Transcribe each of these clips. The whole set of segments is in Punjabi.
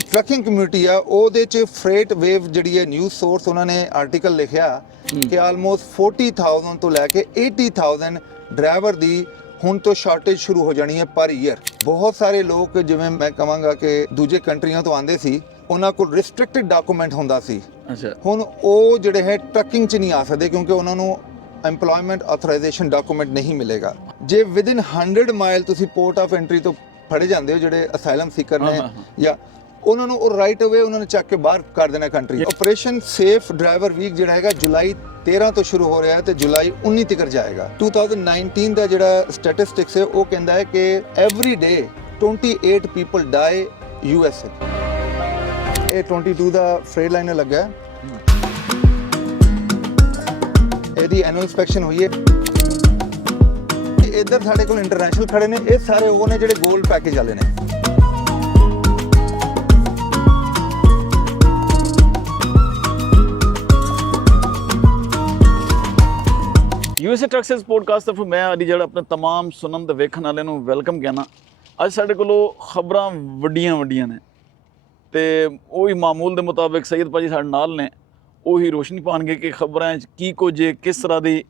ਟਰੱਕਿੰਗ ਕਮਿਊਨਿਟੀ ਆ ਉਹਦੇ ਚ ਫਰੇਟ ਵੇਵ ਜਿਹੜੀ ਹੈ ਨਿਊਜ਼ ਸੋਰਸ ਉਹਨਾਂ ਨੇ ਆਰਟੀਕਲ ਲਿਖਿਆ ਕਿ ਆਲਮੋਸਟ 40,000 ਤੋਂ ਲੈ ਕੇ 80,000 ਡਰਾਈਵਰ ਦੀ ਹੁਣ ਤੋਂ ਸ਼ਾਰਟੇਜ ਸ਼ੁਰੂ ਹੋ ਜਾਣੀ ਹੈ ਪਰ ਈਅਰ। ਬਹੁਤ ਸਾਰੇ ਲੋਕ ਜਿਵੇਂ ਮੈਂ ਕਹਾਂਗਾ ਕਿ ਦੂਜੇ ਕੰਟਰੀਆਂ ਤੋਂ ਆਉਂਦੇ ਸੀ, ਉਹਨਾਂ ਕੋਲ ਰਿਸਟ੍ਰਿਕਟਡ ਡਾਕੂਮੈਂਟ ਹੁੰਦਾ ਸੀ। ਅੱਛਾ, ਹੁਣ ਉਹ ਜਿਹੜੇ ਹੈ ਟਰੱਕਿੰਗ 'ਚ ਨਹੀਂ ਆ ਸਕਦੇ ਕਿਉਂਕਿ ਉਹਨਾਂ ਨੂੰ ਐਮਪਲੋਇਮੈਂਟ ਆਥੋਰਾਈਜੇਸ਼ਨ ਡਾਕੂਮੈਂਟ ਨਹੀਂ ਮਿਲੇਗਾ। ਜੇ ਵਿਦਿਨ 100 ਮਾਈਲ ਤੁਸੀਂ ਪੋਰਟ ਆਫ ਐਂਟਰੀ ਤੋਂ ਫੜੇ ਜਾਂਦੇ ਹੋ ਜਿਹੜੇ ਅਸਾਈਲਮ ਸੀਕਰ ਨੇ ਜਾਂ ਉਹਨਾਂ ਨੂੰ ਉਹ ਰਾਈਟ ਅਵੇ ਉਹਨਾਂ ਨੇ ਚੱਕ ਕੇ ਬਾਹਰ ਕਰ ਦੇਣਾ country. Operation safe driver week ਜਿਹੜਾ ਹੈਗਾ ਜੁਲਾਈ 13 ਤੋਂ ਸ਼ੁਰੂ ਹੋ ਰਿਹਾ ਹੈ ਤੇ ਜੁਲਾਈ 19 ਤੱਕ ਜਾਏਗਾ। 2019 ਦਾ ਜਿਹੜਾ ਸਟੈਟਿਸਟਿਕਸ ਹੈ ਉਹ ਕਹਿੰਦਾ ਹੈ ਕਿ ਐਵਰੀ ਡੇ 28 ਪੀਪਲ ਡਾਈ USA। ਇਹ 22 ਦਾ ਫਰੇਟ ਲਾਈਨਰ ਲੱਗਾ ਹੈ, ਇਹਦੀ ਐਨੂਅਲ ਇੰਸਪੈਕਸ਼ਨ ਹੋਈ ਹੈ। ਇੱਧਰ ਸਾਡੇ ਕੋਲ ਇੰਟਰਨੈਸ਼ਨਲ ਖੜੇ ਨੇ, ਇਹ ਸਾਰੇ ਉਹ ਨੇ ਜਿਹੜੇ ਗੋਲਡ ਪੈਕੇਜ ਵਾਲੇ ਨੇ। USA ਟਰੱਕਸ ਪੋਡਕਾਸਟ ਤੋਂ ਮੈਂ ਅੱਜ ਜਿਹੜਾ ਆਪਣੇ तमाम ਸੁਣਨ ਤੇ ਵੇਖਣ ਵਾਲਿਆਂ ਨੂੰ ਵੈਲਕਮ ਕਹਿਣਾ। ਅੱਜ ਸਾਡੇ ਕੋਲੋਂ ਖਬਰਾਂ ਵੱਡੀਆਂ ਨੇ ਤੇ ਉਹੀ ਮਾਮੂਲ ਦੇ ਮੁਤਾਬਿਕ ਸੈਯਦ ਭਾਜੀ ਸਾਡੇ ਨਾਲ ਨੇ, ਉਹੀ ਰੋਸ਼ਨੀ ਪਾਣਗੇ ਕਿ ਖਬਰਾਂ 'ਚ ਕੀ ਕੁਝ ਹੈ, ਕਿਸ ਤਰ੍ਹਾਂ ਦੀ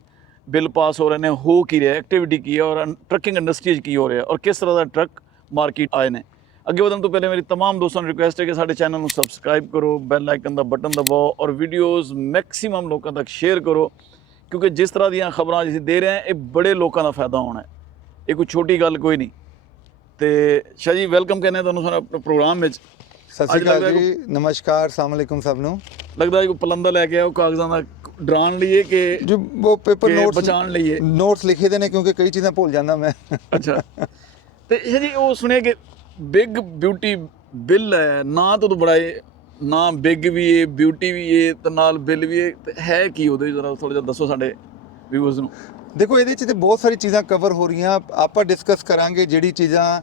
ਬਿੱਲ ਪਾਸ ਹੋ ਰਹੇ ਨੇ, ਹੋ ਕੀ ਰਿਹਾ, ਐਕਟੀਵਿਟੀ ਕੀ ਹੈ ਔਰ ਟਰੱਕਿੰਗ ਇੰਡਸਟਰੀ 'ਚ ਕੀ ਹੋ ਰਿਹਾ ਔਰ ਕਿਸ ਤਰ੍ਹਾਂ ਦਾ ਟਰੱਕ ਮਾਰਕੀਟ ਆਏ ਨੇ। ਅੱਗੇ ਵਧਣ ਤੋਂ ਪਹਿਲੇ ਮੇਰੀ तमाम ਦੋਸਤਾਂ ਨੂੰ ਰਿਕੁਐਸਟ ਹੈ ਕਿ ਸਾਡੇ ਚੈਨਲ ਨੂੰ ਸਬਸਕ੍ਰਾਈਬ ਕਰੋ, ਬੈਲ ਆਈਕਨ ਦਾ ਬਟਨ ਦਬਾਓ ਔਰ ਵੀਡੀਓਜ਼ ਮੈਕਸਿਮਮ ਲੋਕਾਂ ਤੱਕ ਸ਼ੇਅਰ ਕਰੋ ਕਿਉਂਕਿ ਜਿਸ ਤਰ੍ਹਾਂ ਦੀਆਂ ਖਬਰਾਂ ਅਸੀਂ ਦੇ ਰਹੇ ਹਾਂ ਇਹ ਬੜੇ ਲੋਕਾਂ ਦਾ ਫਾਇਦਾ ਹੋਣਾ ਹੈ, ਇਹ ਕੋਈ ਛੋਟੀ ਗੱਲ ਕੋਈ ਨਹੀਂ। ਤੇ ਸ਼ਾਹ ਜੀ ਵੈਲਕਮ ਕਹਿੰਦੇ ਤੁਹਾਨੂੰ ਸਾਡੇ ਆਪਣੇ ਪ੍ਰੋਗਰਾਮ ਵਿੱਚ। ਸਤਿ ਸ਼੍ਰੀ ਅਕਾਲ ਜੀ, ਨਮਸਕਾਰ, ਸਲਾਮ ਅਲੈਕੁਮ ਸਭ ਨੂੰ। ਲੱਗਦਾ ਕੋਈ ਪਲੰਦਾ ਲੈ ਕੇ ਆਓ ਕਾਗਜ਼ਾਂ ਦਾ ਡਰਾਉਣ ਲਈਏ ਕਿ ਜੋ ਉਹ ਪੇਪਰ ਨੋਟਸ ਬਚਾਉਣ ਲਈਏ, ਨੋਟਸ ਲਿਖੇ ਦੇ ਨੇ ਕਿਉਂਕਿ ਕਈ ਚੀਜ਼ਾਂ ਭੁੱਲ ਜਾਂਦਾ ਮੈਂ। ਅੱਛਾ, ਤੇ ਸ਼ਾਹ ਜੀ ਉਹ ਸੁਣਿਆ ਕਿ ਬਿਗ ਬਿਊਟੀ ਬਿੱਲ ਹੈ, ਨਾ ਤਾਂ ਬੜਾ ਨਾ ਬਿਗ ਵੀ ਹੈ, ਬਿਊਟੀ ਵੀ ਹੈ ਤੇ ਨਾਲ ਬਿੱਲ ਵੀ ਹੈ ਕੀ ਉਹਦੇ ਜਰਾ ਥੋੜਾ ਜਿਹਾ ਦੱਸੋ ਸਾਡੇ ਵਿਊਅਰਸ ਨੂੰ। ਦੇਖੋ ਇਹਦੇ 'ਚ ਤੇ ਬਹੁਤ ਸਾਰੀ ਚੀਜ਼ਾਂ ਕਵਰ ਹੋ ਰਹੀਆਂ, ਆਪਾਂ ਡਿਸਕਸ ਕਰਾਂਗੇ ਜਿਹੜੀ ਚੀਜ਼ਾਂ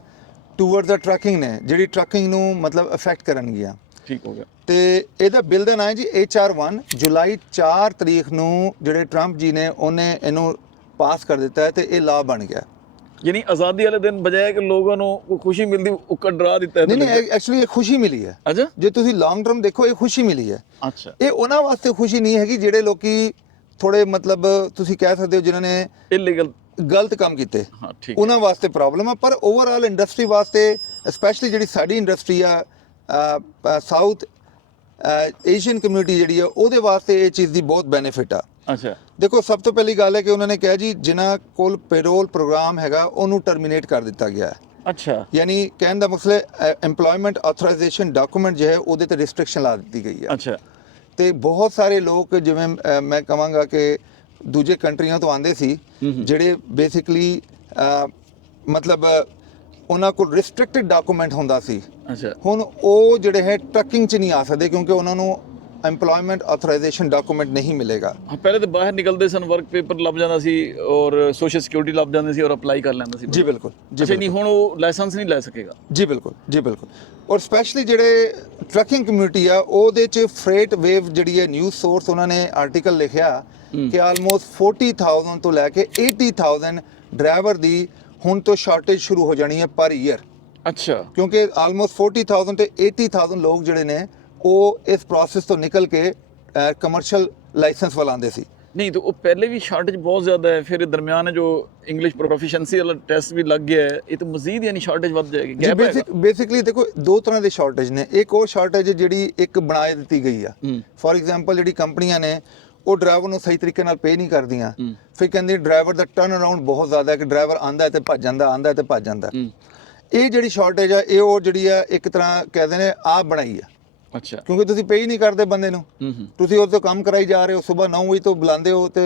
ਟੂਵਰਡ ਦਾ ਟਰੱਕਿੰਗ ਨੇ, ਜਿਹੜੀ ਟਰੱਕਿੰਗ ਨੂੰ ਮਤਲਬ ਅਫੈਕਟ ਕਰਨਗੀਆਂ। ਠੀਕ ਹੋ ਗਿਆ। ਤੇ ਇਹਦਾ ਬਿੱਲ ਦਾ ਨਾਂ ਹੈ ਜੀ HR1। ਜੁਲਾਈ 4 ਤਰੀਕ ਨੂੰ ਜਿਹੜੇ ਟਰੰਪ ਜੀ ਨੇ ਉਹਨੇ ਇਹਨੂੰ ਪਾਸ ਕਰ ਦਿੱਤਾ ਹੈ ਤੇ ਇਹ ਲਾਅ ਬਣ ਗਿਆ। ਯਾਨੀ ਆਜ਼ਾਦੀ ਵਾਲੇ ਦਿਨ ਬਜਾਏ ਕਿ ਲੋਕਾਂ ਨੂੰ ਖੁਸ਼ੀ ਮਿਲਦੀ ਉੱਕਾ ਡਰਾ ਦਿੱਤਾ ਹੈ। ਨਹੀਂ ਐਕਚੁਅਲੀ ਇਹ ਖੁਸ਼ੀ ਮਿਲੀ ਹੈ। ਅੱਛਾ, ਜੇ ਤੁਸੀਂ ਲੌਂਗ ਟਰਮ ਦੇਖੋ ਇਹ ਖੁਸ਼ੀ ਮਿਲੀ ਹੈ। ਅੱਛਾ, ਇਹ ਉਹਨਾਂ ਵਾਸਤੇ ਖੁਸ਼ੀ ਨਹੀਂ ਹੈਗੀ ਜਿਹੜੇ ਲੋਕੀ ਥੋੜੇ ਮਤਲਬ ਤੁਸੀਂ ਕਹਿ ਸਕਦੇ ਹੋ ਜਿਨ੍ਹਾਂ ਨੇ ਇਲੀਗਲ ਗਲਤ ਕੰਮ ਕੀਤੇ, ਹਾਂ ਠੀਕ, ਉਹਨਾਂ ਵਾਸਤੇ ਪ੍ਰੋਬਲਮ ਆ। ਪਰ ਓਵਰਆਲ ਇੰਡਸਟਰੀ ਵਾਸਤੇ ਸਪੈਸ਼ਲੀ ਜਿਹੜੀ ਸਾਡੀ ਇੰਡਸਟਰੀ ਆ ਸਾਊਥ ਏਸ਼ੀਅਨ ਕਮਿਊਨਿਟੀ ਜਿਹੜੀ ਆ ਉਹਦੇ ਵਾਸਤੇ ਇਹ ਚੀਜ਼ ਦੀ ਬਹੁਤ ਬੈਨੀਫਿਟ ਆ। ਅੱਛਾ, ਦੇਖੋ ਸਭ ਤੋਂ ਪਹਿਲੀ ਗੱਲ ਹੈ ਕਿ ਉਹਨਾਂ ਨੇ ਕਿਹਾ ਜੀ ਜਿਨ੍ਹਾਂ ਕੋਲ ਪੈਰੋਲ ਪ੍ਰੋਗਰਾਮ ਹੈਗਾ ਉਹਨੂੰ ਟਰਮੀਨੇਟ ਕਰ ਦਿੱਤਾ ਗਿਆ ਹੈ। ਅੱਛਾ, ਯਾਨੀ ਕਹਿਣ ਦਾ ਮਕਸਦ ਐਮਪਲੋਇਮੈਂਟ ਆਥੋਰਾਈਜੇਸ਼ਨ ਡਾਕੂਮੈਂਟ ਜੋ ਹੈ ਉਹਦੇ ਤੇ ਰਿਸਟ੍ਰਿਕਸ਼ਨ ਲਾ ਦਿੱਤੀ ਗਈ ਹੈ। ਅੱਛਾ, ਤੇ ਬਹੁਤ ਸਾਰੇ ਲੋਕ ਜਿਵੇਂ ਮੈਂ ਕਹਾਂਗਾ ਕਿ ਦੂਜੇ ਕੰਟਰੀਆਂ ਤੋਂ ਆਉਂਦੇ ਸੀ ਜਿਹੜੇ ਬੇਸਿਕਲੀ ਮਤਲਬ ਉਹਨਾਂ ਕੋਲ ਰਿਸਟ੍ਰਿਕਟਡ ਡਾਕੂਮੈਂਟ ਹੁੰਦਾ ਸੀ। ਅੱਛਾ, ਹੁਣ ਉਹ ਜਿਹੜੇ ਹੈ ਟਰੱਕਿੰਗ 'ਚ ਨਹੀਂ ਆ ਸਕਦੇ ਕਿਉਂਕਿ ਉਹਨਾਂ ਨੂੰ ਐਮਪਲੋਇਮੈਂਟ ਆਥੋਰਾਈਜੇਸ਼ਨ ਡਾਕੂਮੈਂਟ ਨਹੀਂ ਮਿਲੇਗਾ। ਪਹਿਲੇ ਤਾਂ ਬਾਹਰ ਨਿਕਲਦੇ ਸਨ, ਵਰਕ ਪੇਪਰ ਲੱਭ ਜਾਂਦਾ ਸੀ ਔਰ ਸੋਸ਼ਲ ਸਿਕਿਉਰਿਟੀ ਲੱਭ ਜਾਂਦੇ ਸੀ ਔਰ ਅਪਲਾਈ ਕਰ ਲੈਂਦਾ ਸੀ। ਜੀ ਬਿਲਕੁਲ, ਅੱਛਾ, ਨਹੀਂ ਹੁਣ ਉਹ ਲਾਇਸੈਂਸ ਨਹੀਂ ਲੈ ਸਕੇਗਾ। ਜੀ ਬਿਲਕੁਲ, ਜੀ ਬਿਲਕੁਲ। ਔਰ ਸਪੈਸ਼ਲੀ ਜਿਹੜੇ ਟਰੱਕਿੰਗ ਕਮਿਊਨਿਟੀ ਆ ਉਹਦੇ 'ਚ ਫਰੇਟ ਵੇਵ ਜਿਹੜੀ ਹੈ ਨਿਊਜ਼ ਸੋਰਸ ਉਹਨਾਂ ਨੇ ਆਰਟੀਕਲ ਲਿਖਿਆ ਕਿ ਆਲਮੋਸਟ 40,000 ਤੋਂ ਲੈ ਕੇ 80,000 ਡਰਾਈਵਰ ਦੀ ਹੁਣ ਤੋਂ ਸ਼ਾਰਟੇਜ ਸ਼ੁਰੂ ਹੋ ਜਾਣੀ ਹੈ ਪਰ ਈਅਰ। ਅੱਛਾ, ਕਿਉਂਕਿ ਆਲਮੋਸਟ 40,000 ਤੇ 80,000 ਲੋਕ ਜਿਹੜੇ ਨੇ ਉਹ ਇਸ ਪ੍ਰੋਸੈਸ ਤੋਂ ਨਿਕਲ ਕੇ ਕਮਰਸ਼ੀਅਲ ਲਾਇਸੈਂਸ ਵੱਲ ਆਉਂਦੇ ਸੀ। ਨਹੀਂ ਤਾਂ ਉਹ ਪਹਿਲੇ ਵੀ ਸ਼ਾਰਟੇਜ ਬਹੁਤ ਜ਼ਿਆਦਾ ਹੈ, ਫਿਰ ਦਰਮਿਆਨ ਜੋ ਇੰਗਲਿਸ਼ ਪ੍ਰੋਫੀਸ਼ੀਐਂਸੀ ਵਾਲਾ ਟੈਸਟ ਵੀ ਲੱਗ ਗਿਆ ਹੈ, ਇਹ ਤਾਂ ਮਜ਼ੀਦ ਯਾਨੀ ਸ਼ਾਰਟੇਜ ਵੱਧ ਜਾਏਗੀ। ਬੇਸਿਕਲੀ ਦੇਖੋ ਦੋ ਤਰ੍ਹਾਂ ਦੇ ਸ਼ਾਰਟੇਜ ਨੇ। ਇੱਕ ਉਹ ਸ਼ਾਰਟੇਜ ਜਿਹੜੀ ਇੱਕ ਬਣਾ ਦਿੱਤੀ ਗਈ ਆ। ਫੋਰ ਐਗਜ਼ਾਮਪਲ ਜਿਹੜੀ ਕੰਪਨੀਆਂ ਨੇ ਉਹ ਡਰਾਈਵਰ ਨੂੰ ਸਹੀ ਤਰੀਕੇ ਨਾਲ ਪੇ ਨਹੀਂ ਕਰਦੀਆਂ, ਫਿਰ ਕਹਿੰਦੇ ਡਰਾਈਵਰ ਦਾ ਟਰਨ ਅਰਾਊਂਡ ਬਹੁਤ ਜ਼ਿਆਦਾ ਹੈ ਕਿ ਡਰਾਈਵਰ ਆਂਦਾ ਤੇ ਭੱਜ ਜਾਂਦਾ, ਆਂਦਾ ਤੇ ਭੱਜ ਜਾਂਦਾ। ਇਹ ਜਿਹੜੀ ਸ਼ਾਰਟੇਜ ਆ ਇਹ ਉਹ ਜਿਹੜੀ ਆ ਇੱਕ ਤਰ੍ਹਾਂ ਕਹਿੰਦੇ ਨੇ ਆਪ ਬਣਾਈ ਆ। ਅੱਛਾ, ਕਿਉਂਕਿ ਤੁਸੀਂ ਪੇ ਹੀ ਨਹੀਂ ਕਰਦੇ ਬੰਦੇ ਨੂੰ, ਤੁਸੀਂ ਉਸ ਤੋਂ ਕੰਮ ਕਰਾਈ ਜਾ ਰਹੇ ਹੋ, ਸਵੇਰ 9 ਵਜੇ ਤੋਂ ਬੁਲਾਉਂਦੇ ਹੋ ਤੇ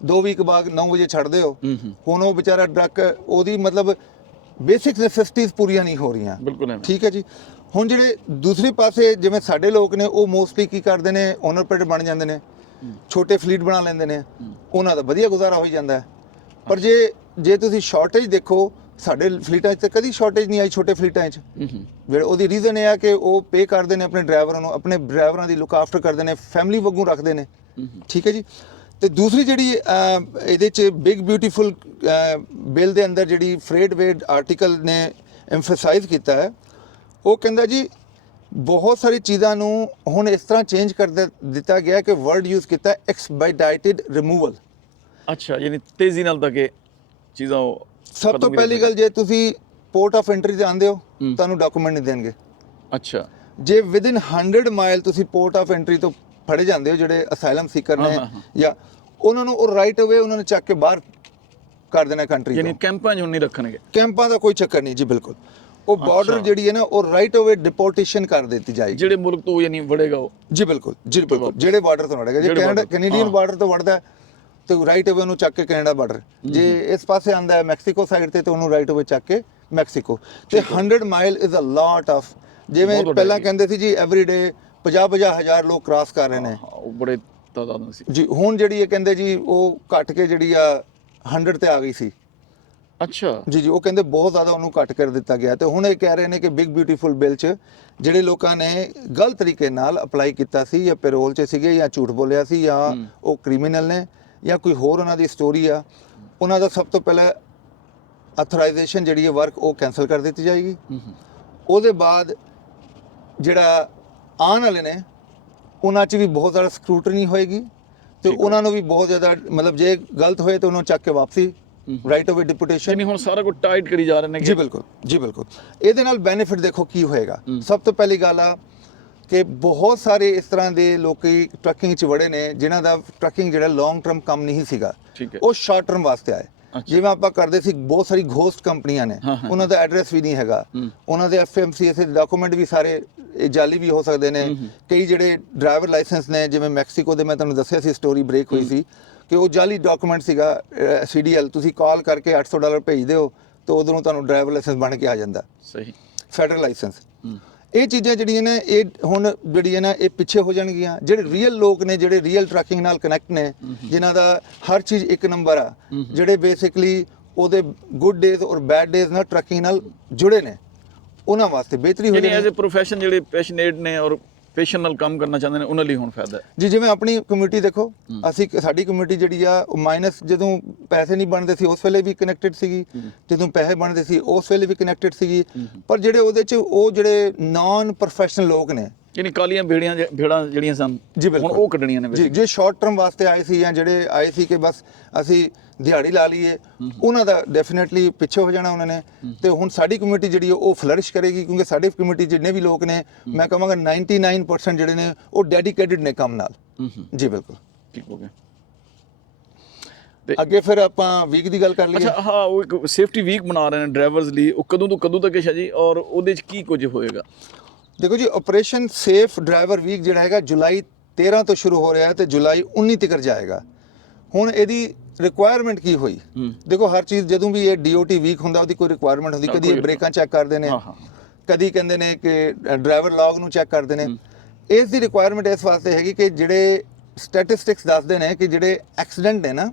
2 ਵੀਕ ਬਾਅਦ 9 ਵਜੇ ਛੱਡਦੇ ਹੋ। ਹੁਣ ਉਹ ਵਿਚਾਰਾ ਟਰੱਕ ਉਹਦੀ ਮਤਲਬ ਬੇਸਿਕ ਨੈਸੈਸਿਟੀਜ਼ ਪੂਰੀਆਂ ਨਹੀਂ ਹੋ ਰਹੀਆਂ। ਬਿਲਕੁਲ, ਠੀਕ ਹੈ ਜੀ। ਹੁਣ ਜਿਹੜੇ ਦੂਸਰੇ ਪਾਸੇ ਜਿਵੇਂ ਸਾਡੇ ਲੋਕ ਨੇ ਉਹ ਮੋਸਟਲੀ ਕੀ ਕਰਦੇ ਨੇ, ਓਨਰ ਆਪਰੇਟਰ ਬਣ ਜਾਂਦੇ ਨੇ, ਛੋਟੇ ਫਲੀਟ ਬਣਾ ਲੈਂਦੇ ਨੇ, ਉਹਨਾਂ ਦਾ ਵਧੀਆ ਗੁਜ਼ਾਰਾ ਹੋ ਜਾਂਦਾ ਹੈ। ਪਰ ਜੇ ਤੁਸੀਂ ਸ਼ਾਰਟੇਜ ਦੇਖੋ ਸਾਡੇ ਫਲੀਟਾਂ 'ਚ ਤਾਂ ਕਦੀ ਸ਼ਾਰਟੇਜ ਨਹੀਂ ਆਈ ਛੋਟੇ ਫਲੀਟਾਂ 'ਚ। ਜਿਹੜੇ ਉਹਦੀ ਰੀਜ਼ਨ ਇਹ ਆ ਕਿ ਉਹ ਪੇ ਕਰਦੇ ਨੇ ਆਪਣੇ ਡਰਾਈਵਰਾਂ ਨੂੰ, ਆਪਣੇ ਡਰਾਈਵਰਾਂ ਦੀ ਲੁੱਕ ਆਫਟਰ ਕਰਦੇ ਨੇ, ਫੈਮਿਲੀ ਵਾਂਗੂ ਰੱਖਦੇ ਨੇ। ਠੀਕ ਹੈ ਜੀ। ਤੇ ਦੂਸਰੀ ਜਿਹੜੀ ਇਹਦੇ 'ਚ ਬਿਗ ਬਿਊਟੀਫੁਲ ਬਿੱਲ ਦੇ ਅੰਦਰ ਜਿਹੜੀ ਫਰੇਟ ਵੇਟ ਆਰਟੀਕਲ ਨੇ ਐਮਫਸਾਈਜ਼ ਕੀਤਾ ਹੈ, ਉਹ ਕਹਿੰਦਾ ਜੀ ਬਹੁਤ ਸਾਰੀ ਚੀਜ਼ਾਂ ਨੂੰ ਹੁਣ ਇਸ ਤਰ੍ਹਾਂ ਚੇਂਜ ਕਰ ਦਿੱਤਾ ਗਿਆ ਕਿ ਵਰਡ ਯੂਜ਼ ਕੀਤਾ ਐਕਸਪੈਡਾਈਟਡ ਰਿਮੂਵਲ। ਅੱਛਾ, ਯਾਨੀ ਤੇਜ਼ੀ ਨਾਲ ਤਾਂ ਕਿ ਚੀਜ਼ਾਂ ਸਭ ਤੋਂ ਪਹਿਲੀ ਗੱਲ, ਜੇ ਤੁਸੀਂ ਪੋਰਟ ਆਫ ਐਂਟਰੀ ਤੇ ਆਉਂਦੇ ਹੋ ਤੁਹਾਨੂੰ ਡਾਕੂਮੈਂਟ ਨਹੀਂ ਦੇਣਗੇ। ਅੱਛਾ, ਜੇ ਵਿਦਿਨ 100 ਮਾਈਲ ਤੁਸੀਂ ਪੋਰਟ ਆਫ ਐਂਟਰੀ ਤੋਂ ਫੜੇ ਜਾਂਦੇ ਹੋ ਜਿਹੜੇ ਅਸਾਈਲਮ ਸੀਕਰ ਨੇ ਜਾਂ ਉਹਨਾਂ ਨੂੰ, ਉਹ ਰਾਈਟ ਅਵੇ ਉਹਨਾਂ ਨੂੰ ਚੱਕ ਕੇ ਬਾਹਰ ਕਰ ਦੇਣਾ ਕੰਟਰੀ ਯਾਨੀ ਤੋਂ। ਕੈਂਪਾਂ 'ਚ ਹੁਣ ਨਹੀਂ ਰੱਖਣਗੇ। ਕੈਂਪਾਂ ਦਾ ਕੋਈ ਚੱਕਰ ਨਹੀਂ ਜੀ, ਬਿਲਕੁਲ। ਉਹ ਬਾਰਡਰ ਜਿਹੜੀ ਹੈ ਨਾ ਉਹ ਰਾਈਟ ਅਵੇ ਡਿਪੋਰਟੇਸ਼ਨ ਕਰ ਦਿੱਤੀ ਜਾਏਗੀ। ਜਿਹੜੇ ਮੁਲਕ ਤੋਂ ਯਾਨੀ ਵੜੇਗਾ ਉਹ, ਜੀ ਬਿਲਕੁਲ ਜੀ ਬਿਲਕੁਲ, ਜਿਹੜੇ ਬਾਰਡਰ ਤੋਂ ਵੜੇਗਾ। ਜੇ ਕੈਨੇਡੀਅਨ ਬਾਰਡਰ ਤੋਂ ਵੜਦਾ ਤੇ ਰਾਈਟ ਅਵੇ ਉਹਨੂੰ ਚੱਕ ਕੇ ਕੈਨੇਡਾ ਬਾਰਡਰ, ਜੇ ਇਸ ਪਾਸੇ ਆਂਦਾ ਹੈ ਮੈਕਸੀਕੋ ਸਾਈਡ ਤੇ ਉਹਨੂੰ ਰਾਈਟ ਅਵੇ ਚੱਕ ਕੇ ਮੈਕਸੀਕੋ। ਤੇ 100 mile is a lot of, ਜਿਵੇਂ ਪਹਿਲਾਂ ਕਹਿੰਦੇ ਸੀ ਜੀ ਐਵਰੀ ਡੇ 50-50 ਹਜ਼ਾਰ ਲੋਕ ਕ੍ਰਾਸ ਕਰ ਰਹੇ ਨੇ, ਉਹ ਬੜੇ ਤਾਦਾਦ ਸੀ ਜੀ। ਹੁਣ ਜਿਹੜੀ ਇਹ ਕਹਿੰਦੇ ਜੀ ਉਹ ਘਟ ਕੇ ਜਿਹੜੀ ਆ 100 ਤੇ ਆ ਗਈ ਸੀ। ਅੱਛਾ ਜੀ ਜੀ, ਉਹ ਕਹਿੰਦੇ ਬਹੁਤ ਜ਼ਿਆਦਾ ਉਹਨੂੰ ਘੱਟ ਕਰ ਦਿੱਤਾ ਗਿਆ। ਤੇ ਹੁਣ ਇਹ ਕਹਿ ਰਹੇ ਨੇ ਕਿ ਬਿਗ ਬਿਊਟੀਫੁਲ ਬਿੱਲ 'ਚ ਜਿਹੜੇ ਲੋਕਾਂ ਨੇ ਗਲਤ ਤਰੀਕੇ ਨਾਲ ਅਪਲਾਈ ਕੀਤਾ ਸੀ ਜਾਂ ਪੈਰੋਲ 'ਚ ਸੀਗੇ ਜਾਂ ਝੂਠ ਬੋਲਿਆ ਸੀ ਜਾਂ ਉਹ ਕ੍ਰਿਮੀਨਲ ਨੇ ਜਾਂ ਕੋਈ ਹੋਰ ਉਹਨਾਂ ਦੀ ਸਟੋਰੀ ਆ, ਉਹਨਾਂ ਦਾ ਸਭ ਤੋਂ ਪਹਿਲਾਂ ਅਥੋਰਾਈਜੇਸ਼ਨ ਜਿਹੜੀ ਹੈ ਵਰਕ ਉਹ ਕੈਂਸਲ ਕਰ ਦਿੱਤੀ ਜਾਏਗੀ। ਉਹਦੇ ਬਾਅਦ ਜਿਹੜਾ ਆਉਣ ਵਾਲੇ ਨੇ ਉਹਨਾਂ 'ਚ ਵੀ ਬਹੁਤ ਜ਼ਿਆਦਾ ਸਕਰੂਟਨੀ ਹੋਏਗੀ ਤੇ ਉਹਨਾਂ ਨੂੰ ਵੀ ਬਹੁਤ ਜ਼ਿਆਦਾ, ਮਤਲਬ ਜੇ ਗਲਤ ਹੋਏ ਤਾਂ ਉਹਨੂੰ ਚੱਕ ਕੇ ਵਾਪਸੀ ਰਾਈਟ ਅਵੇ ਡਿਪੋਰਟੇਸ਼ਨ। ਯਾਨੀ ਹੁਣ ਸਾਰਾ ਕੁਝ ਟਾਈਟ ਕਰੀ ਜਾ ਰਹੇ ਨੇ। ਜੀ ਬਿਲਕੁਲ ਜੀ ਬਿਲਕੁਲ। ਇਹਦੇ ਨਾਲ ਬੈਨੀਫਿਟ ਦੇਖੋ ਕੀ ਹੋਏਗਾ। ਸਭ ਤੋਂ ਪਹਿਲੀ ਗੱਲ ਆ ਕਿ ਬਹੁਤ ਸਾਰੇ ਇਸ ਤਰ੍ਹਾਂ ਦੇ ਲੋਕੀ ਟਰੱਕਿੰਗ 'ਚ ਵੜੇ ਨੇ ਜਿਨ੍ਹਾਂ ਦਾ ਟਰੱਕਿੰਗ ਜਿਹੜਾ ਲੌਂਗ ਟਰਮ ਕੰਮ ਨਹੀਂ ਸੀਗਾ, ਉਹ ਸ਼ਾਰਟ ਟਰਮ ਵਾਸਤੇ ਆਏ। ਜਿਵੇਂ ਆਪਾਂ ਕਰਦੇ ਸੀ, ਬਹੁਤ ਸਾਰੀ ਘੋਸਟ ਕੰਪਨੀਆਂ ਨੇ, ਉਹਨਾਂ ਦਾ ਐਡਰੈਸ ਵੀ ਨਹੀਂ ਹੈਗਾ, ਉਹਨਾਂ ਦੇ FMCS ਦੇ ਡਾਕੂਮੈਂਟ ਵੀ ਸਾਰੇ ਜਾਲੀ ਵੀ ਹੋ ਸਕਦੇ ਨੇ। ਕਈ ਜਿਹੜੇ ਡਰਾਈਵਰ ਲਾਇਸੈਂਸ ਨੇ, ਜਿਵੇਂ ਮੈਕਸੀਕੋ ਦੇ ਮੈਂ ਤੁਹਾਨੂੰ ਦੱਸਿਆ ਸੀ ਸਟੋਰੀ ਬ੍ਰੇਕ ਹੋਈ ਸੀ ਕਿ ਉਹ ਜਾਲੀ ਡਾਕੂਮੈਂਟ ਸੀਗਾ। CDL ਤੁਸੀਂ ਕਾਲ ਕਰਕੇ $800 ਭੇਜ ਦਿਓ ਤਾਂ ਉਧਰੋਂ ਤੁਹਾਨੂੰ ਡਰਾਈਵਰ ਲਾਇਸੈਂਸ ਬਣ ਕੇ ਆ ਜਾਂਦਾ। ਸਹੀ, ਫੈਡਰਲ ਲਾਇਸੈਂਸ। ਇਹ ਚੀਜ਼ਾਂ ਜਿਹੜੀਆਂ ਨੇ ਇਹ ਹੁਣ ਜਿਹੜੀਆਂ ਨੇ ਇਹ ਪਿੱਛੇ ਹੋ ਜਾਣਗੀਆਂ। ਜਿਹੜੇ ਰੀਅਲ ਲੋਕ ਨੇ, ਜਿਹੜੇ ਰੀਅਲ ਟਰੱਕਿੰਗ ਨਾਲ ਕਨੈਕਟ ਨੇ, ਜਿਨ੍ਹਾਂ ਦਾ ਹਰ ਚੀਜ਼ ਇੱਕ ਨੰਬਰ ਆ, ਜਿਹੜੇ ਬੇਸਿਕਲੀ ਉਹਦੇ ਗੁੱਡ ਡੇਜ਼ ਔਰ ਬੈਡ ਡੇਜ਼ ਨਾਲ ਟਰੱਕਿੰਗ ਨਾਲ ਜੁੜੇ ਨੇ, ਉਹਨਾਂ ਵਾਸਤੇ ਬਿਹਤਰੀ ਹੋ ਜਾਣੀ ਜਾਣੀ। ਐਜ਼ ਅ ਪ੍ਰੋਫੈਸ਼ਨ ਜਿਹੜੇ ਪੈਸ਼ਨੇਟ ਨੇ ਔਰ ਪੈਸ਼ਨ ਨਾਲ ਕੰਮ ਕਰਨਾ ਚਾਹੁੰਦੇ ਨੇ ਉਹਨਾਂ ਲਈ ਹੁਣ ਫਾਇਦਾ ਹੈ ਜੀ। ਜਿਵੇਂ ਆਪਣੀ ਕਮਿਊਨਿਟੀ ਦੇਖੋ, ਅਸੀਂ ਸਾਡੀ ਕਮਿਊਨਿਟੀ ਜਿਹੜੀ ਆ ਉਹ ਮਾਈਨਸ ਜਦੋਂ ਪੈਸੇ ਨਹੀਂ ਬਣਦੇ ਸੀ ਉਸ ਵੇਲੇ ਵੀ ਕਨੈਕਟਡ ਸੀਗੀ, ਜਦੋਂ ਪੈਸੇ ਬਣਦੇ ਸੀ ਉਸ ਵੇਲੇ ਵੀ ਕਨੈਕਟਡ ਸੀਗੀ। ਪਰ ਜਿਹੜੇ ਉਹਦੇ 'ਚ ਉਹ ਜਿਹੜੇ ਨਾਨ ਪ੍ਰੋਫੈਸ਼ਨਲ ਲੋਕ ਨੇ, ਯਾਨੀ ਕਾਲੀਆਂ ਭੇੜਾਂ ਜਿਹੜੀਆਂ ਸਨ ਜੀ ਹੁਣ ਉਹ ਕੱਢਣੀਆਂ ਨੇ ਜੀ। ਜੇ ਸ਼ਾਰਟ ਟਰਮ ਵਾਸਤੇ ਆਏ ਸੀ ਜਾਂ ਜਿਹੜੇ ਆਏ ਸੀ ਕਿ ਬਸ ਅਸੀਂ ਦਿਹਾੜੀ ਲਾ ਲਈਏ, ਉਹਨਾਂ ਦਾ ਡੈਫੀਨਿਟਲੀ ਪਿੱਛੇ ਹੋ ਜਾਣਾ ਉਹਨਾਂ ਨੇ। ਤੇ ਹੁਣ ਸਾਡੀ ਕਮਿਊਨਿਟੀ ਜਿਹੜੀ ਉਹ ਫਲਰਿਸ਼ ਕਰੇਗੀ, ਕਿਉਂਕਿ ਸਾਡੀ ਕਮਿਊਨਿਟੀ ਜਿੰਨੇ ਵੀ ਲੋਕ ਨੇ, ਮੈਂ ਕਹਾਂਗਾ 99% ਜਿਹੜੇ ਨੇ ਉਹ ਡੈਡੀਕੇਟਿਡ ਨੇ ਕੰਮ ਨਾਲ। ਜੀ ਬਿਲਕੁਲ, ਠੀਕ ਹੋ ਗਿਆ। ਅੱਗੇ ਫਿਰ ਆਪਾਂ ਵੀਕ ਦੀ ਗੱਲ ਕਰ ਲਈਏ। ਅੱਛਾ ਹਾਂ, ਉਹ ਇੱਕ ਸੇਫਟੀ ਵੀਕ ਬਣਾ ਰਹੇ ਨੇ ਡਰਾਈਵਰਸ ਲਈ, ਉਹ ਕਦੋਂ ਤੋਂ ਕਦੋਂ ਤੱਕ ਹੈ ਜੀ, ਔਰ ਉਹਦੇ 'ਚ ਕੀ ਕੁਝ ਹੋਏਗਾ? ਦੇਖੋ ਜੀ, ਆਪਰੇਸ਼ਨ ਸੇਫ ਡਰਾਈਵਰ ਵੀਕ ਜਿਹੜਾ ਹੈਗਾ ਜੁਲਾਈ 13 ਤੋਂ ਸ਼ੁਰੂ ਹੋ ਰਿਹਾ ਹੈ ਤੇ ਜੁਲਾਈ 19 ਤੱਕ ਜਾਏਗਾ। ਹੁਣ ਇਹਦੀ ਰਿਕੁਆਇਰਮੈਂਟ ਕੀ ਹੋਈ? ਦੇਖੋ, ਹਰ ਚੀਜ਼ ਜਦੋਂ ਵੀ ਇਹ DOT ਵੀਕ ਹੁੰਦਾ ਉਹਦੀ ਕੋਈ ਰਿਕੁਆਇਰਮੈਂਟ ਹੁੰਦੀ। ਕਦੀ ਬ੍ਰੇਕਾਂ ਚੈੱਕ ਕਰਦੇ ਨੇ, ਕਦੀ ਕਹਿੰਦੇ ਨੇ ਕਿ ਡਰਾਈਵਰ ਲੌਗ ਨੂੰ ਚੈੱਕ ਕਰਦੇ ਨੇ। ਇਸ ਦੀ ਰਿਕੁਆਇਰਮੈਂਟ ਇਸ ਵਾਸਤੇ ਹੈਗੀ ਕਿ ਜਿਹੜੇ ਸਟੈਟਿਸਟਿਕਸ ਦੱਸਦੇ ਨੇ ਕਿ ਜਿਹੜੇ ਐਕਸੀਡੈਂਟ ਨੇ ਨਾ,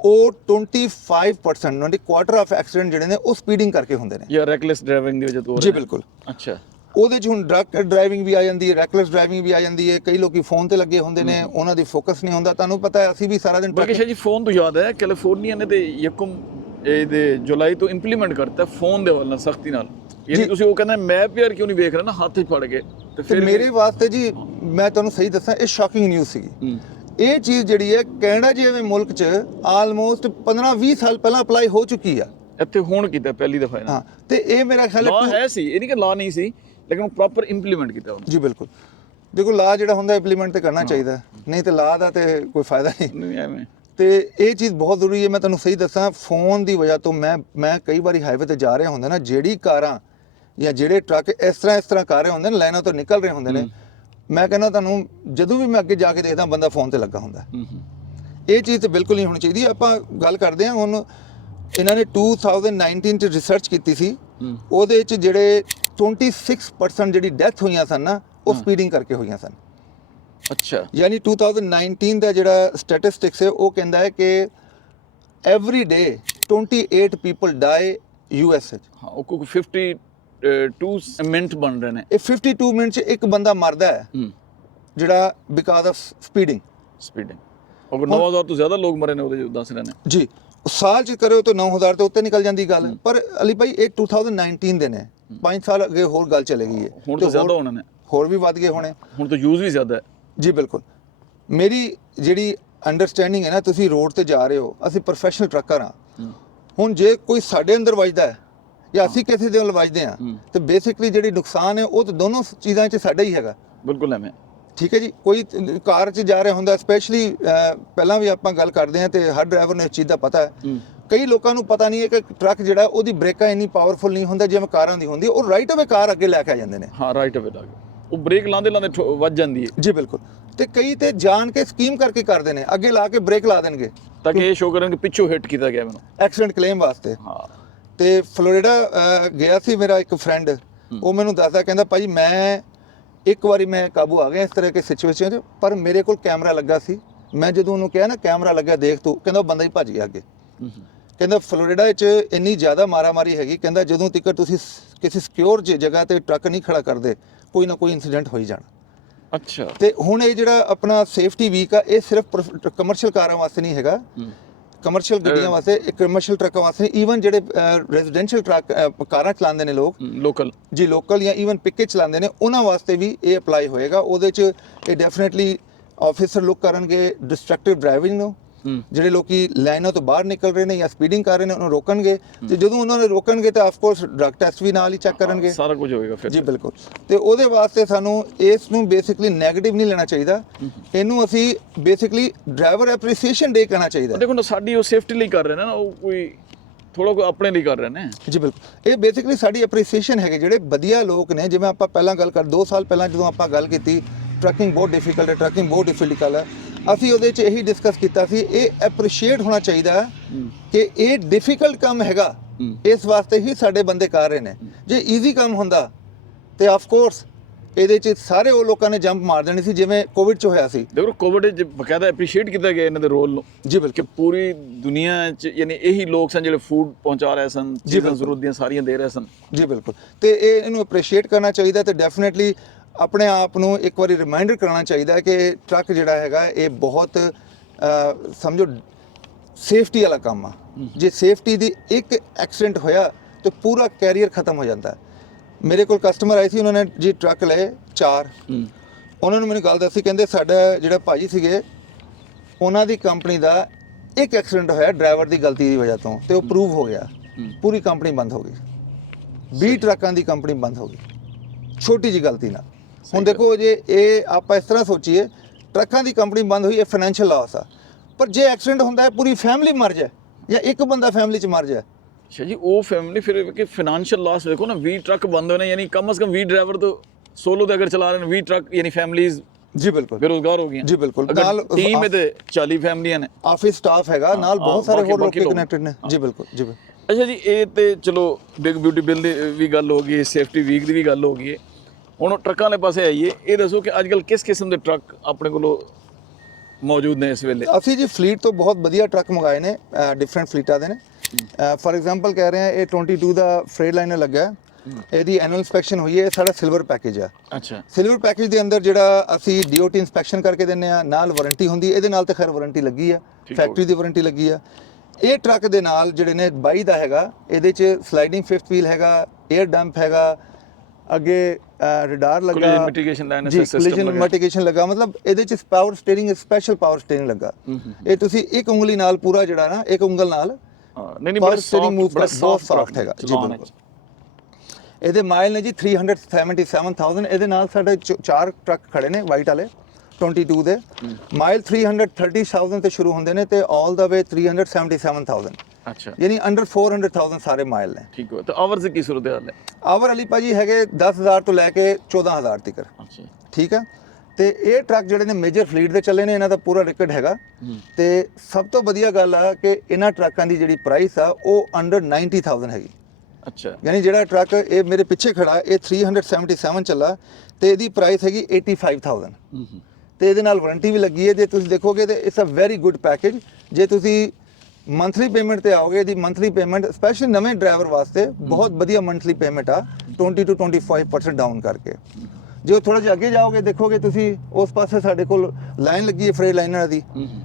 ਉਹ 25% ਕੁਆਟਰ ਆਫ ਐਕਸੀਡੈਂਟ ਜਿਹੜੇ ਨੇ ਉਹ ਸਪੀਡਿੰਗ ਕਰਕੇ ਹੁੰਦੇ ਨੇ ਜਾਂ ਰੈਕਲੈਸ ਡਰਾਈਵਿੰਗ ਦੀ ਵਜ੍ਹਾ ਤੋਂ। ਜੀ ਬਿਲਕੁਲ। ਅੱਛਾ, ਉਹਦੇ 'ਚ ਹੁਣ ਡਰੱਗ ਡਰਾਈਵਿੰਗ ਵੀ ਆ ਜਾਂਦੀ ਹੈ, ਰੈਕਲੈਸ ਡਰਾਈਵਿੰਗ ਵੀ ਆ ਜਾਂਦੀ ਹੈ। ਕਈ ਲੋਕੀ ਫੋਨ ਤੇ ਲੱਗੇ ਹੁੰਦੇ ਨੇ, ਉਹਨਾਂ ਦੀ ਫੋਕਸ ਨਹੀਂ ਹੁੰਦਾ। ਤੁਹਾਨੂੰ ਪਤਾ ਹੈ ਅਸੀਂ ਵੀ ਸਾਰਾ ਦਿਨ ਬਲਕਿ ਜੀ ਫੋਨ ਤੋਂ ਯਾਦ ਹੈ, ਕੈਲੀਫੋਰਨੀਆ ਨੇ ਤੇ ਯਕਮ ਇਹਦੇ ਜੁਲਾਈ ਤੋਂ ਇੰਪਲੀਮੈਂਟ ਕਰਤਾ ਫੋਨ ਦੇ ਵੱਲ ਨਾਲ ਸਖਤੀ ਨਾਲ। ਯਾਨੀ ਤੁਸੀਂ ਉਹ ਕਹਿੰਦਾ ਮੈਪ ਯਾਰ ਕਿਉਂ ਨਹੀਂ ਵੇਖ ਰਹੇ ਨਾ, ਹੱਥ 'ਚ ਫੜ ਕੇ। ਤੇ ਫਿਰ ਮੇਰੇ ਵਾਸਤੇ ਜੀ, ਮੈਂ ਤੁਹਾਨੂੰ ਸਹੀ ਦੱਸਾਂ, ਇਹ ਸ਼ੌਕਿੰਗ ਨਿਊਜ਼ ਸੀਗੀ। ਇਹ ਚੀਜ਼ ਜਿਹੜੀ ਹੈ ਕੈਨੇਡਾ ਜਿਵੇਂ ਮੁਲਕ 'ਚ ਆਲਮੋਸਟ 15-20 ਸਾਲ ਪਹਿਲਾਂ ਅਪਲਾਈ ਹੋ ਚੁੱਕੀ ਆ। ਇੱਥੇ ਹੁਣ ਕੀਤਾ ਪਹਿਲੀ ਦਫਾ। ਹਾਂ, ਤੇ ਇਹ ਮੇਰਾ ਖਿਆਲ ਹੈ ਸੀ, ਇਹ ਨਹੀਂ ਕਿ ਲਾ ਨਹੀਂ ਸੀ, ਲੇਕਿਨ ਪ੍ਰੋਪਰ ਇੰਪਲੀਮੈਂਟ ਕੀਤਾ ਉਹਨੇ। ਜੀ ਬਿਲਕੁਲ। ਦੇਖੋ, ਲਾ ਜਿਹੜਾ ਹੁੰਦਾ ਇੰਪਲੀਮੈਂਟ ਤੇ ਕਰਨਾ ਚਾਹੀਦਾ, ਨਹੀਂ ਤੇ ਲਾ ਦਾ ਤੇ ਕੋਈ ਫਾਇਦਾ ਨਹੀਂ ਐਵੇਂ। ਤੇ ਇਹ ਚੀਜ਼ ਬਹੁਤ ਜ਼ਰੂਰੀ ਹੈ। ਮੈਂ ਤੁਹਾਨੂੰ ਸਹੀ ਦੱਸਾਂ, ਫੋਨ ਦੀ ਵਜ੍ਹਾ ਤੋਂ ਮੈਂ ਕਈ ਵਾਰੀ ਹਾਈਵੇ ਤੇ ਜਾ ਰਿਹਾ ਹੁੰਦਾ ਨਾ, ਜਿਹੜੀ ਕਾਰਾਂ ਜਾਂ ਜਿਹੜੇ ਟਰੱਕ ਇਸ ਤਰ੍ਹਾਂ ਕਰ ਰਹੇ ਹੁੰਦੇ ਨੇ, ਲਾਈਨਾਂ ਤੋਂ ਨਿਕਲ ਰਹੇ ਹੁੰਦੇ ਨੇ, ਮੈਂ ਕਹਿੰਦਾ ਤੁਹਾਨੂੰ ਜਦੋਂ ਵੀ ਮੈਂ ਅੱਗੇ ਜਾ ਕੇ ਦੇਖਦਾ ਬੰਦਾ ਫੋਨ ਤੇ ਲੱਗਾ ਹੁੰਦਾ। ਇਹ ਚੀਜ਼ ਤੇ ਬਿਲਕੁਲ ਨਹੀਂ ਹੋਣੀ ਚਾਹੀਦੀ। ਆਪਾਂ ਗੱਲ ਕਰਦੇ ਹਾਂ ਹੁਣ, ਇਹਨਾਂ ਨੇ 2019 'ਚ ਰਿਸਰਚ ਕੀਤੀ ਸੀ, ਉਹਦੇ 'ਚ ਜਿਹੜੇ 26% ਜਿਹੜੀ ਡੈਥ ਹੋਈਆਂ ਸਨ ਨਾ, ਉਹ ਸਪੀਡਿੰਗ ਕਰਕੇ ਹੋਈਆਂ ਸਨ। ਅੱਛਾ, ਯਾਨੀ 2019 ਦਾ ਜਿਹੜਾ ਸਟੈਟਿਸਟਿਕਸ ਹੈ ਉਹ ਕਹਿੰਦਾ ਹੈ ਕਿ ਐਵਰੀ ਡੇ 28 ਪੀਪਲ ਡਾਈ US 'ਚ। ਹਾਂ, ਉਹ ਕੋਈ 52 ਮਿੰਟ ਬਣ ਰਹੇ ਨੇ। ਇਹ 52 ਮਿੰਟ 'ਚ ਇੱਕ ਬੰਦਾ ਮਰਦਾ ਹੈ ਜਿਹੜਾ ਬਿਕਾਜ਼ ਆਫ ਸਪੀਡਿੰਗ। ਉਹ 9000 ਤੋਂ ਜ਼ਿਆਦਾ ਲੋਕ ਮਰੇ ਨੇ ਉਹਦੇ ਦੱਸ ਰਹੇ ਨੇ। ਜੀ, ਸਾਲ ਚ ਕਰਿਓ ਤਾਂ 9000 ਤੋਂ ਉੱਤੇ ਨਿਕਲ ਜਾਂਦੀ ਗੱਲ। ਪਰ ਅਲੀ ਭਾਈ ਇਹ 2019 ਦੇ ਨੇ, 5 ਸਾਲ ਅੱਗੇ ਹੋਰ ਗੱਲ ਚਲੇਗੀ ਹੈ, ਹੁਣ ਤਾਂ ਜ਼ਿਆਦਾ ਹੋਣੇ ਨੇ, ਹੋਰ ਵੀ ਵੱਧ ਗਏ ਹੋਣੇ, ਹੁਣ ਤਾਂ ਯੂਜ਼ ਵੀ ਜ਼ਿਆਦਾ ਹੈ ਜੀ। ਬਿਲਕੁਲ ਮੇਰੀ ਜਿਹੜੀ ਅੰਡਰਸਟੈਂਡਿੰਗ ਹੈ ਨਾ, ਤੁਸੀਂ ਰੋਡ ਤੇ ਜਾ ਰਹੇ ਹੋ, ਅਸੀਂ ਪ੍ਰੋਫੈਸ਼ਨਲ ਟਰੱਕਰ ਹਾਂ, ਹੁਣ ਜੇ ਕੋਈ ਸਾਡੇ ਅੰਦਰ ਵੱਜਦਾ ਹੈ ਜਾਂ ਅਸੀਂ ਕਿਸੇ ਦੇ ਵੱਲ ਵੱਜਦੇ ਹਾਂ ਤੇ ਬੇਸਿਕਲੀ ਜਿਹੜੀ ਨੁਕਸਾਨ ਹੈ ਉਹ ਤਾਂ ਦੋਨੋਂ ਚੀਜ਼ਾਂ 'ਚ ਸਾਡਾ ਹੀ ਹੈਗਾ। ਬਿਲਕੁਲ ਐਵੇਂ, ਠੀਕ ਹੈ ਜੀ। ਕੋਈ ਕਾਰ 'ਚ ਜਾ ਰਿਹਾ ਹੁੰਦਾ, ਸਪੈਸ਼ਲੀ ਪਹਿਲਾਂ ਵੀ ਆਪਾਂ ਗੱਲ ਕਰਦੇ ਹਾਂ ਤੇ ਹਰ ਡਰਾਈਵਰ ਨੂੰ ਇਸ ਚੀਜ਼ ਦਾ ਪਤਾ ਹੈ, ਕਈ ਲੋਕਾਂ ਨੂੰ ਪਤਾ ਨਹੀਂ ਹੈ ਕਿ ਟਰੱਕ ਜਿਹੜਾ ਉਹਦੀ ਬ੍ਰੇਕਾਂ ਇੰਨੀ ਪਾਵਰਫੁਲ ਨਹੀਂ ਹੁੰਦਾ ਜਿਵੇਂ ਕਾਰਾਂ ਦੀ ਹੁੰਦੀ, ਉਹ ਰਾਈਟ ਅਵੇ ਕਾਰ ਅੱਗੇ ਲੈ ਕੇ ਆ ਜਾਂਦੇ ਨੇ। ਹਾਂ ਰਾਈਟ ਅਵੇ ਲਾ ਕੇ ਉਹ ਬ੍ਰੇਕ ਲਾਉਂਦੇ ਲਾਉਂਦੇ ਵੱਜ ਜਾਂਦੀ ਹੈ ਜੀ ਬਿਲਕੁਲ। ਤੇ ਕਈ ਤੇ ਜਾਣ ਕੇ ਸਕੀਮ ਕਰਕੇ ਕਰਦੇ ਨੇ, ਅੱਗੇ ਲਾ ਕੇ ਬ੍ਰੇਕ ਲਾ ਦੇਣਗੇ ਤਾਂ ਕਿ ਇਹ ਸ਼ੋਅ ਕਰਨ ਕਿ ਪਿੱਛੋਂ ਹਿੱਟ ਕੀਤਾ ਗਿਆ ਮੈਨੂੰ, ਐਕਸੀਡੈਂਟ ਕਲੇਮ ਵਾਸਤੇ। ਹਾਂ ਤੇ ਫਲੋਰੀਡਾ ਗਿਆ ਸੀ ਮੇਰਾ ਇੱਕ ਫਰੈਂਡ, ਉਹ ਮੈਨੂੰ ਦੱਸਦਾ, ਕਹਿੰਦਾ ਭਾਈ ਮੈਂ ਇੱਕ ਵਾਰੀ ਮੈਂ ਕਾਬੂ ਆ ਗਿਆ ਇਸ ਤਰ੍ਹਾਂ ਦੀ ਸਿਚੁਏਸ਼ਨ 'ਚ, ਪਰ ਮੇਰੇ ਕੋਲ ਕੈਮਰਾ ਲੱਗਾ ਸੀ, ਮੈਂ ਜਦੋਂ ਉਹਨੂੰ ਕਿਹਾ ਨਾ ਕੈਮਰਾ ਲੱਗਾ ਦੇਖ ਤੂੰ, ਕਹਿੰਦਾ ਉਹ ਬੰਦਾ ਹੀ ਭੱਜ ਗਿਆ ਅੱਗੇ। ਕਹਿੰਦਾ ਫਲੋਰੀਡਾ 'ਚ ਇੰਨੀ ਜ਼ਿਆਦਾ ਮਾਰਾਮਾਰੀ ਹੈਗੀ, ਕਹਿੰਦਾ ਜਦੋਂ ਤੱਕ ਤੁਸੀਂ ਕਿਸੇ ਸਿਕਿਉਰ ਜਗ੍ਹਾ ਤੇ ਟਰੱਕ ਨਹੀਂ ਖੜਾ ਕਰਦੇ, ਕੋਈ ਨਾ ਕੋਈ ਇਨਸੀਡੈਂਟ ਹੋ ਹੀ ਜਾਣਾ। ਅੱਛਾ। ਤੇ ਹੁਣ ਇਹ ਜਿਹੜਾ ਆਪਣਾ ਸੇਫਟੀ ਵੀਕ ਆ, ਇਹ ਸਿਰਫ ਕਮਰਸ਼ੀਅਲ ਕਾਰਾਂ ਵਾਸਤੇ ਨਹੀਂ ਹੈਗਾ, ਕਮਰਸ਼ੀਅਲ ਗੱਡੀਆਂ ਵਾਸਤੇ, ਕਮਰਸ਼ੀਅਲ ਟਰੱਕਾਂ ਵਾਸਤੇ, ਈਵਨ ਜਿਹੜੇ ਰੈਜ਼ੀਡੈਂਸ਼ੀਅਲ ਟਰੱਕ ਕਾਰਾਂ ਚਲਾਉਂਦੇ ਨੇ ਲੋਕ ਲੋਕਲ ਜੀ, ਲੋਕਲ ਜਾਂ ਈਵਨ ਪਿੱਕੇ ਚਲਾਉਂਦੇ ਨੇ, ਉਹਨਾਂ ਵਾਸਤੇ ਵੀ ਇਹ ਅਪਲਾਈ ਹੋਏਗਾ। ਉਹਦੇ 'ਚ ਇਹ ਡੈਫੀਨੇਟਲੀ ਆਫੀਸਰ ਲੁੱਕ ਕਰਨਗੇ ਡਿਸਟਰਕਟਿਵ ਡਰਾਈਵਿੰਗ ਨੂੰ, ਜਿਹੜੇ ਲੋਕੀ ਲਾਈਨਾਂ ਤੋਂ ਬਾਹਰ ਨਿਕਲ ਰਹੇ ਨੇ ਜਾਂ ਸਪੀਡਿੰਗ ਕਰ ਰਹੇ ਨੇ ਉਹਨੂੰ ਰੋਕਣਗੇ, ਤੇ ਜਦੋਂ ਉਹਨਾਂ ਨੇ ਰੋਕਣਗੇ ਤਾਂ ਆਫ ਕੋਰਸ ਡਰੱਗ ਟੈਸਟ ਵੀ ਨਾਲ ਹੀ ਚੈੱਕ ਕਰਨਗੇ, ਸਾਰਾ ਕੁਝ ਹੋਏਗਾ ਫਿਰ। ਜੀ ਬਿਲਕੁਲ। ਤੇ ਉਹਦੇ ਵਾਸਤੇ ਸਾਨੂੰ ਇਸ ਨੂੰ ਬੇਸਿਕਲੀ ਨੈਗੇਟਿਵ ਨਹੀਂ ਲੈਣਾ ਚਾਹੀਦਾ, ਇਹਨੂੰ ਅਸੀਂ ਬੇਸਿਕਲੀ ਡਰਾਈਵਰ ਐਪਰੀਸੀਏਸ਼ਨ ਡੇ ਕਹਿਣਾ ਚਾਹੀਦਾ। ਦੇਖੋ ਨਾ, ਸਾਡੀ ਉਹ ਸੇਫਟੀ ਲਈ ਕਰ ਰਹੇ ਨੇ ਨਾ, ਉਹ ਕੋਈ ਥੋੜਾ ਕੋਈ ਆਪਣੇ ਲਈ ਕਰ ਰਹੇ ਨੇ। ਜੀ ਬਿਲਕੁਲ, ਇਹ ਬੇਸਿਕਲੀ ਸਾਡੀ ਐਪਰੀਸੀਏਸ਼ਨ ਹੈਗੇ, ਜਿਹੜੇ ਵਧੀਆ ਲੋਕ ਨੇ। ਜਿਵੇਂ ਆਪਾਂ ਪਹਿਲਾਂ ਗੱਲ 2 ਸਾਲ ਪਹਿਲਾਂ ਜਦੋਂ ਆਪਾਂ ਗੱਲ ਕੀਤੀ ਟਰੱਕਿੰਗ ਬਹੁਤ ਡਿਫਿਕਲਟ ਹੈ, ਟਰੱਕਿੰਗ ਬਹੁਤ ਡਿਫਿਕਲਟ ਹੈ, ਅਸੀਂ ਉਹਦੇ 'ਚ ਇਹੀ ਡਿਸਕਸ ਕੀਤਾ ਸੀ, ਇਹ ਐਪਰੀਸ਼ੀਏਟ ਹੋਣਾ ਚਾਹੀਦਾ ਕਿ ਇਹ ਡਿਫਿਕਲਟ ਕੰਮ ਹੈਗਾ, ਇਸ ਵਾਸਤੇ ਹੀ ਸਾਡੇ ਬੰਦੇ ਕਰ ਰਹੇ ਨੇ। ਜੇ ਈਜ਼ੀ ਕੰਮ ਹੁੰਦਾ ਤੇ ਆਫ ਕੋਰਸ ਇਹਦੇ 'ਚ ਸਾਰੇ ਉਹ ਲੋਕਾਂ ਨੇ ਜੰਪ ਮਾਰ ਦੇਣੀ ਸੀ, ਜਿਵੇਂ ਕੋਵਿਡ 'ਚ ਹੋਇਆ ਸੀ। ਦੇਖੋ ਕੋਵਿਡ 'ਚ ਬਕਾਇਦਾ ਐਪਰੀਸ਼ੀਏਟ ਕੀਤਾ ਗਿਆ ਇਹਨਾਂ ਦੇ ਰੋਲ ਨੂੰ, ਜੀ ਬਿਲਕੁਲ, ਪੂਰੀ ਦੁਨੀਆ 'ਚ, ਯਾਨੀ ਇਹੀ ਲੋਕ ਸਨ ਜਿਹੜੇ ਫੂਡ ਪਹੁੰਚਾ ਰਹੇ ਸਨ, ਚੀਜ਼ਾਂ ਜ਼ਰੂਰਤ ਦੀਆਂ ਸਾਰੀਆਂ ਦੇ ਰਹੇ ਸਨ। ਜੀ ਬਿਲਕੁਲ। ਤੇ ਇਹਨੂੰ ਐਪਰੀਸ਼ੀਏਟ ਕਰਨਾ ਚਾਹੀਦਾ, ਤੇ ਡੈਫੀਨੇਟਲੀ ਆਪਣੇ ਆਪ ਨੂੰ ਇੱਕ ਵਾਰੀ ਰਿਮਾਈਂਡਰ ਕਰਾਉਣਾ ਚਾਹੀਦਾ ਕਿ ਟਰੱਕ ਜਿਹੜਾ ਹੈਗਾ ਇਹ ਬਹੁਤ ਸਮਝੋ ਸੇਫਟੀ ਵਾਲਾ ਕੰਮ ਆ। ਜੇ ਸੇਫਟੀ ਦੀ ਇੱਕ ਐਕਸੀਡੈਂਟ ਹੋਇਆ ਤਾਂ ਪੂਰਾ ਕੈਰੀਅਰ ਖਤਮ ਹੋ ਜਾਂਦਾ। ਮੇਰੇ ਕੋਲ ਕਸਟਮਰ ਆਏ ਸੀ, ਉਹਨਾਂ ਨੇ ਜੀ ਟਰੱਕ ਲਏ 4, ਉਹਨਾਂ ਨੂੰ ਮੈਨੂੰ ਗੱਲ ਦੱਸੀ, ਕਹਿੰਦੇ ਸਾਡਾ ਜਿਹੜਾ ਭਾਜੀ ਸੀਗੇ ਉਹਨਾਂ ਦੀ ਕੰਪਨੀ ਦਾ ਇੱਕ ਐਕਸੀਡੈਂਟ ਹੋਇਆ ਡਰਾਈਵਰ ਦੀ ਗਲਤੀ ਦੀ ਵਜ੍ਹਾ ਤੋਂ, ਤੇ ਉਹ ਪ੍ਰੂਵ ਹੋ ਗਿਆ, ਪੂਰੀ ਕੰਪਨੀ ਬੰਦ ਹੋ ਗਈ, 20 ਟਰੱਕਾਂ ਦੀ ਕੰਪਨੀ ਬੰਦ ਹੋ ਗਈ ਛੋਟੀ ਜੀ ਗਲਤੀ ਨਾਲ। ਹੁਣ ਦੇਖੋ, ਜੇ ਇਹ ਆਪਾਂ ਇਸ ਤਰ੍ਹਾਂ ਸੋਚੀਏ, ਟਰੱਕਾਂ ਦੀ ਕੰਪਨੀ ਬੰਦ ਹੋਈ, ਇਹ ਫਾਈਨੈਂਸ਼ੀਅਲ ਲਾਸ ਆ, ਪਰ ਜੇ ਐਕਸੀਡੈਂਟ ਹੁੰਦਾ ਹੈ ਪੂਰੀ ਫੈਮਿਲੀ ਮਰ ਜਾਏ ਜਾਂ ਇੱਕ ਬੰਦਾ ਫੈਮਿਲੀ 'ਚ ਮਰ ਜਾਏ, ਅੱਛਾ ਜੀ, ਉਹ ਫੈਮਿਲੀ ਫਿਰ ਕਿ ਫਾਈਨੈਂਸ਼ੀਅਲ ਲਾਸ ਦੇਖੋ ਨਾ, 20 ਟਰੱਕ ਬੰਦ ਹੋਏ ਨੇ, ਯਾਨੀ ਕਮ ਸੇ ਕਮ 20 ਡਰਾਈਵਰ ਤਾਂ ਸੋਲੋ ਤੇ ਅਗਰ ਚਲਾ ਰਹੇ ਨੇ, 20 ਟਰੱਕ ਯਾਨੀ ਫੈਮਿਲੀਜ਼ ਜੀ ਬਿਲਕੁਲ ਬੇਰੁਜ਼ਗਾਰ ਹੋ ਗਈਆਂ। ਜੀ ਬਿਲਕੁਲ, ਨਾਲ ਟੀਮ ਤੇ 40 ਫੈਮਲੀਆਂ ਨੇ, ਆਫਿਸ ਸਟਾਫ ਹੈਗਾ, ਨਾਲ ਬਹੁਤ ਸਾਰੇ ਹੋਰ ਲੋਕ ਕਨੈਕਟਡ ਨੇ। ਜੀ ਬਿਲਕੁਲ, ਜੀ ਬਿਲਕੁਲ। ਅੱਛਾ ਜੀ, ਇਹ ਤੇ ਚਲੋ ਬਿਗ ਬਿਊਟੀ ਬਿਲ ਦੀ ਵੀ ਗੱਲ ਹੋ ਗਈ, ਸੇਫਟੀ ਵੀਕ ਦੀ ਵੀ ਗੱਲ ਹੋ ਗਈ ਹੈ। ਹੁਣ ਟਰੱਕਾਂ ਵਾਲੇ ਪਾਸੇ ਆਈਏ, ਇਹ ਦੱਸੋ ਕਿ ਅੱਜ ਕੱਲ੍ਹ ਕਿਸ ਕਿਸਮ ਦੇ ਟਰੱਕ ਆਪਣੇ ਕੋਲ ਮੌਜੂਦ ਨੇ ਇਸ ਵੇਲੇ? ਅਸੀਂ ਜੀ ਫਲੀਟ ਤੋਂ ਬਹੁਤ ਵਧੀਆ ਟਰੱਕ ਮੰਗਾਏ ਨੇ, ਡਿਫਰੈਂਟ ਫਲੀਟਾਂ ਦੇ ਨੇ। ਫॉर ਐਗਜ਼ਾਮਪਲ ਕਹਿ ਰਹੇ ਹਾਂ, ਇਹ 22 ਦਾ ਫਰੇਟ ਲਾਈਨਰ ਲੱਗਾ, ਇਹਦੀ ਐਨੂਅਲ ਇਨਸਪੈਕਸ਼ਨ ਹੋਈ ਹੈ, ਇਹ ਸਾਡਾ ਸਿਲਵਰ ਪੈਕੇਜ ਆ। ਅੱਛਾ, ਸਿਲਵਰ ਪੈਕੇਜ ਦੇ ਅੰਦਰ ਜਿਹੜਾ ਅਸੀਂ DOT ਇਨਸਪੈਕਸ਼ਨ ਕਰਕੇ ਦਿੰਦੇ ਆ, ਨਾਲ ਵਾਰੰਟੀ ਹੁੰਦੀ, ਇਹਦੇ ਨਾਲ ਤੇ ਖੈਰ ਵਾਰੰਟੀ ਲੱਗੀ ਆ, ਫੈਕਟਰੀ ਦੀ ਵਾਰੰਟੀ ਲੱਗੀ ਆ। ਇਹ ਟਰੱਕ ਦੇ ਨਾਲ ਜਿਹੜੇ ਨੇ 22 ਦਾ ਹੈਗਾ, ਇਹਦੇ 'ਚ ਸਲਾਈਡਿੰਗ ਫਿਫਥ ਵੀਲ ਹੈਗਾ, 에ਅਰ ਡੰਪ ਹੈਗਾ, ਅੱਗੇ ਰਡਾਰ ਲੱਗਾ, ਕੋਲੀਜਨ ਮਿਟੀਗੇਸ਼ਨ ਲਾਈਨ ਮਿਟੀਗੇਸ਼ਨ ਲੱਗਾ, ਮਤਲਬ ਇਹਦੇ 'ਚ power steering, special power steering ਲੱਗਾ। ਇਹ ਤੁਸੀਂ ਇੱਕ ਉਂਗਲੀ ਨਾਲ ਪੂਰਾ ਜਿਹੜਾ ਨਾ, ਇੱਕ ਉਂਗਲ ਨਾਲ ਨਹੀਂ ਬੜਾ ਸੌਫਟ ਹੈਗਾ ਜੀ ਬਿਲਕੁਲ। ਇਹਦੇ ਮਾਈਲ ਨੇ ਜੀ 377,000। ਇਹਦੇ ਨਾਲ ਸਾਡੇ 4 ਟਰੱਕ ਖੜੇ ਨੇ ਵਾਈਟ ਵਾਲੇ 22 ਦੇ, ਮਾਈਲ 330,000 ਤੇ ਸ਼ੁਰੂ ਹੁੰਦੇ ਨੇ ਤੇ ਆਲ ਦਾ ਵੇ 377,000। ਅੱਛਾ, ਯਾਨੀ ਅੰਡਰ 400,000 ਸਾਰੇ ਮਾਈਲ ਨੇ। ਠੀਕ ਹੈ। ਤੇ ਆਵਰਸ ਕੀ ਸੂਰਤ ਹਾਲ ਹੈ? ਆਵਰ ਅਲੀ ਭਾਜੀ ਹੈਗੇ 10,000 ਤੋਂ ਲੈ ਕੇ 14,000 ਤੱਕ। ਅੱਛਾ, ਠੀਕ ਹੈ। ਤੇ ਇਹ ਟਰੱਕ ਜਿਹੜੇ ਨੇ ਮੇਜਰ ਫਲੀਟ ਦੇ ਚੱਲੇ ਨੇ, ਇਹਨਾਂ ਦਾ ਪੂਰਾ ਰਿਕਾਰਡ ਹੈਗਾ। ਤੇ ਸਭ ਤੋਂ ਵਧੀਆ ਗੱਲ ਆ ਕਿ ਇਹਨਾਂ ਟਰੱਕਾਂ ਦੀ ਜਿਹੜੀ ਪ੍ਰਾਈਸ ਆ ਉਹ ਅੰਡਰ 90,000 ਹੈਗੀ। ਅੱਛਾ, ਯਾਨੀ ਜਿਹੜਾ ਟਰੱਕ ਇਹ ਮੇਰੇ ਪਿੱਛੇ ਖੜਾ, ਇਹ 377 ਚੱਲਾ ਤੇ ਇਹਦੀ ਪ੍ਰਾਈਸ ਹੈਗੀ 85,000। ਤੇ ਇਹਦੇ ਨਾਲ ਵਾਰੰਟੀ ਵੀ ਲੱਗੀ ਹੈ। ਜੇ ਤੁਸੀਂ ਦੇਖੋਗੇ ਤੇ it's a very good package. ਜੇ ਤੁਸੀਂ ਮੰਥਲੀ ਪੇਮੈਂਟ ਤੇ ਆਓਗੇ, ਇਹਦੀ ਮੰਥਲੀ ਪੇਮੈਂਟ ਸਪੈਸ਼ਲੀ ਨਵੇਂ ਡਰਾਈਵਰ ਵਾਸਤੇ ਬਹੁਤ ਵਧੀਆ ਮੰਥਲੀ ਪੇਮੈਂਟ ਆ, 20 to 25% ਡਾਊਨ ਕਰਕੇ। ਜੇ ਥੋੜਾ ਜਿਹਾ ਅੱਗੇ ਜਾਓਗੇ, ਦੇਖੋਗੇ ਤੁਸੀਂ ਉਸ ਪਾਸੇ ਸਾਡੇ ਕੋਲ ਲਾਈਨ ਲੱਗੀ ਹੈ ਫਰੇਟ ਲਾਈਨਰ ਦੀ,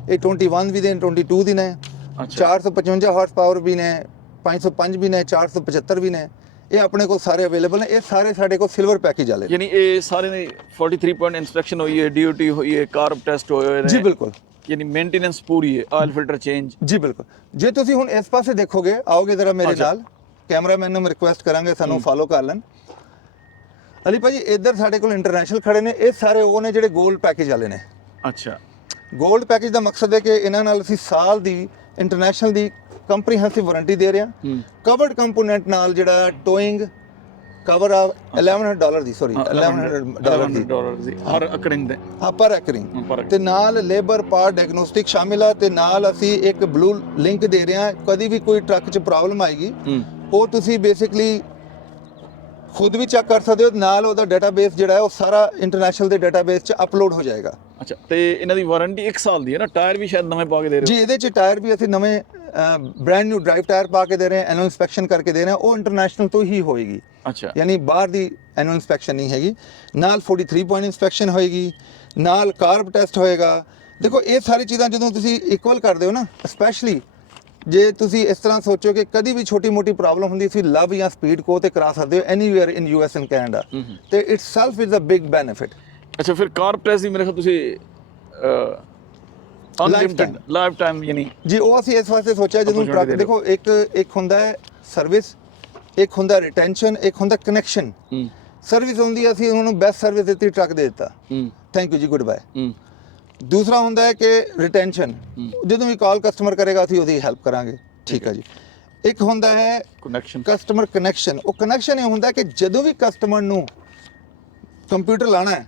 ਇਹ 21 ਵੀ ਦੇ 22 ਦੀ ਨੇ। ਅੱਛਾ 455 ਹਾਰਸ ਪਾਵਰ ਵੀ ਨੇ, 505 ਵੀ ਨੇ, 475 ਵੀ ਨੇ, ਇਹ ਆਪਣੇ ਕੋਲ ਸਾਰੇ ਅਵੇਲੇਬਲ ਨੇ। ਇਹ ਸਾਰੇ ਸਾਡੇ ਕੋਲ ਸਿਲਵਰ ਪੈਕੇਜ ਵਾਲੇ ਨੇ। ਯਾਨੀ ਇਹ ਸਾਰੇ ਨੇ 43 ਪੁਆਇੰਟ ਇੰਸਪੈਕਸ਼ਨ ਹੋਈ ਹੈ, DOT ਹੋਈ ਹੈ, ਕਾਰਬ ਟੈਸਟ ਹੋਏ ਹੋਏ ਨੇ ਜੀ ਬਿਲਕੁਲ, ਯਾਨੀ ਮੇਨਟੇਨੈਂਸ ਪੂਰੀ ਹੈ, ਆਇਲ ਫਿਲਟਰ ਚੇਂਜ। ਜੀ ਬਿਲਕੁਲ। ਜੇ ਤੁਸੀਂ ਹੁਣ ਇਸ ਪਾਸੇ ਦੇਖੋਗੇ, ਆਓਗੇ ਜ਼ਰਾ ਮੇਰੇ ਨਾਲ, ਕੈਮਰਾਮੈਨ ਨੂੰ ਰਿਕੁਐਸਟ ਕਰਾਂਗੇ ਸਾਨੂੰ ਫਾਲੋ ਕਰ ਲੈਣ। ਅਲੀ ਭਾਜੀ ਇੱਧਰ ਸਾਡੇ ਕੋਲ ਇੰਟਰਨੈਸ਼ਨਲ ਖੜੇ ਨੇ, ਇਹ ਸਾਰੇ ਉਹ ਨੇ ਜਿਹੜੇ 골ਡ ਪੈਕੇਜ ਵਾਲੇ ਨੇ। ਅੱਛਾ 골ਡ ਪੈਕੇਜ ਦਾ ਮਕਸਦ ਹੈ ਕਿ ਇਹਨਾਂ ਨਾਲ ਅਸੀਂ ਸਾਲ ਦੀ ਇੰਟਰਨੈਸ਼ਨਲ ਦੀ ਕੰਪਰੀਹੈਂਸਿਵ ਵਾਰੰਟੀ ਦੇ ਰਹੇ ਹਾਂ। ਕਵਰਡ ਕੰਪੋਨੈਂਟ ਨਾਲ ਜਿਹੜਾ ਟੋਇੰਗ ਕਵਰ ਆ $1100 ਦੀ, ਸੌਰੀ $1100 ਦੀ ਹਰ ਅਕਰਿੰਗ ਦੇ, ਹਾਂ ਪਰ ਐਕਰਿੰਗ, ਤੇ ਨਾਲ ਲੇਬਰ ਪਾਰਟ ਡਾਇਗਨੋਸਟਿਕ ਸ਼ਾਮਿਲ ਆ, ਤੇ ਨਾਲ ਅਸੀਂ ਇੱਕ ਬਲੂ ਲਿੰਕ ਦੇ ਰਹੇ ਹਾਂ। ਕਦੀ ਵੀ ਕੋਈ ਟਰੱਕ 'ਚ ਪ੍ਰੋਬਲਮ ਆਏਗੀ ਉਹ ਤੁਸੀਂ ਬੇਸਿਕਲੀ ਖੁਦ ਵੀ ਚੈੱਕ ਕਰ ਸਕਦੇ ਹੋ, ਨਾਲ ਉਹਦਾ ਡਾਟਾਬੇਸ ਜਿਹੜਾ ਹੈ ਉਹ ਸਾਰਾ ਇੰਟਰਨੈਸ਼ਨਲ ਦੇ ਡਾਟਾਬੇਸ 'ਚ ਅਪਲੋਡ ਹੋ ਜਾਏਗਾ। ਅੱਛਾ, ਤੇ ਇਹਨਾਂ ਦੀ ਵਾਰੰਟੀ 1 ਸਾਲ ਦੀ ਹੈ ਨਾ? ਟਾਇਰ ਵੀ ਸ਼ਾਇਦ ਨਵੇਂ ਪਾ ਕੇ ਦੇ ਰਹੇ ਜੀ, ਇਹਦੇ 'ਚ ਟਾਇਰ ਵੀ ਅਸੀਂ ਨਵੇਂ ਬ੍ਰਾਂਡ ਨਿਊ ਡਰਾਈਵ ਟਾਇਰ ਪਾ ਕੇ ਦੇ ਰਹੇ ਹਾਂ, ਐਨੂਅਲ ਇੰਸਪੈਕਸ਼ਨ ਕਰਕੇ ਦੇ ਰਹੇ ਹਾਂ। ਉਹ ਇੰਟਰਨੈਸ਼ਨਲ ਤੋਂ ਹੀ ਹੋਏਗੀ, ਅੱਛਾ, ਯਾਨੀ ਬਾਹਰ ਦੀ ਐਨੂਅਲ ਇੰਸਪੈਕਸ਼ਨ ਨਹੀਂ ਹੈਗੀ। ਨਾਲ 43 ਪੁਆਇੰਟ ਇੰਸਪੈਕਸ਼ਨ ਹੋਏਗੀ, ਨਾਲ ਕਾਰਬ ਟੈਸਟ ਹੋਏਗਾ। ਦੇਖੋ ਇਹ ਸਾਰੀ ਚੀਜ਼ਾਂ ਜਦੋਂ ਤੁਸੀਂ ਇਕੁਅਲ ਕਰਦੇ ਹੋ ਨਾ, ਸਪੈਸ਼ਲੀ ਜੇ ਤੁਸੀਂ ਇਸ ਤਰ੍ਹਾਂ ਸੋਚੋ ਕਿ ਕਦੀ ਵੀ ਛੋਟੀ ਮੋਟੀ ਪ੍ਰੋਬਲਮ ਹੁੰਦੀ ਸੀ, ਲਵ ਜਾਂ ਸਪੀਡ ਕੋ ਤੇ ਕਰਾ ਸਕਦੇ ਹੋ anywhere in US and Canada, ਤੇ itself is a big benefit. ਅੱਛਾ, ਫਿਰ ਕਾਰਬ ਟੈਸਟ ਦੀ ਮੇਰੇ ਖਿਆਲ ਤੁਸੀਂ ਅਨਲਿਮਿਟਡ ਲਾਈਫ ਟਾਈਮ ਯਾਨੀ ਜੀ, ਉਹ ਅਸੀਂ ਇਸ ਵਾਸਤੇ ਸੋਚਿਆ ਜਦੋਂ ਟਰੱਕ ਦੇਖੋ, ਇੱਕ ਹੁੰਦਾ ਹੈ ਸਰਵਿਸ, ਇੱਕ ਹੁੰਦਾ ਰਿਟੈਂਸ਼ਨ, ਇੱਕ ਹੁੰਦਾ ਕਨੈਕਸ਼ਨ। ਸਰਵਿਸ ਹੁੰਦੀ, ਅਸੀਂ ਉਹਨਾਂ ਨੂੰ ਬੈਸਟ ਸਰਵਿਸ ਦਿੱਤੀ, ਟਰੱਕ ਦੇ ਦਿੱਤਾ, ਥੈਂਕ ਯੂ ਜੀ, ਗੁੱਡ ਬਾਏ। ਦੂਸਰਾ ਹੁੰਦਾ ਹੈ ਕਿ ਰਿਟੈਂਸ਼ਨ, ਜਦੋਂ ਵੀ ਕਾਲ ਕਸਟਮਰ ਕਰੇਗਾ ਅਸੀਂ ਉਹਦੀ ਹੈਲਪ ਕਰਾਂਗੇ, ਠੀਕ ਹੈ ਜੀ। ਇੱਕ ਹੁੰਦਾ ਹੈ ਕਨੈਕਸ਼ਨ, ਕਸਟਮਰ ਕਨੈਕਸ਼ਨ। ਉਹ ਕਨੈਕਸ਼ਨ ਇਹ ਹੁੰਦਾ ਕਿ ਜਦੋਂ ਵੀ ਕਸਟਮਰ ਨੂੰ ਕੰਪਿਊਟਰ ਲਾਣਾ ਹੈ,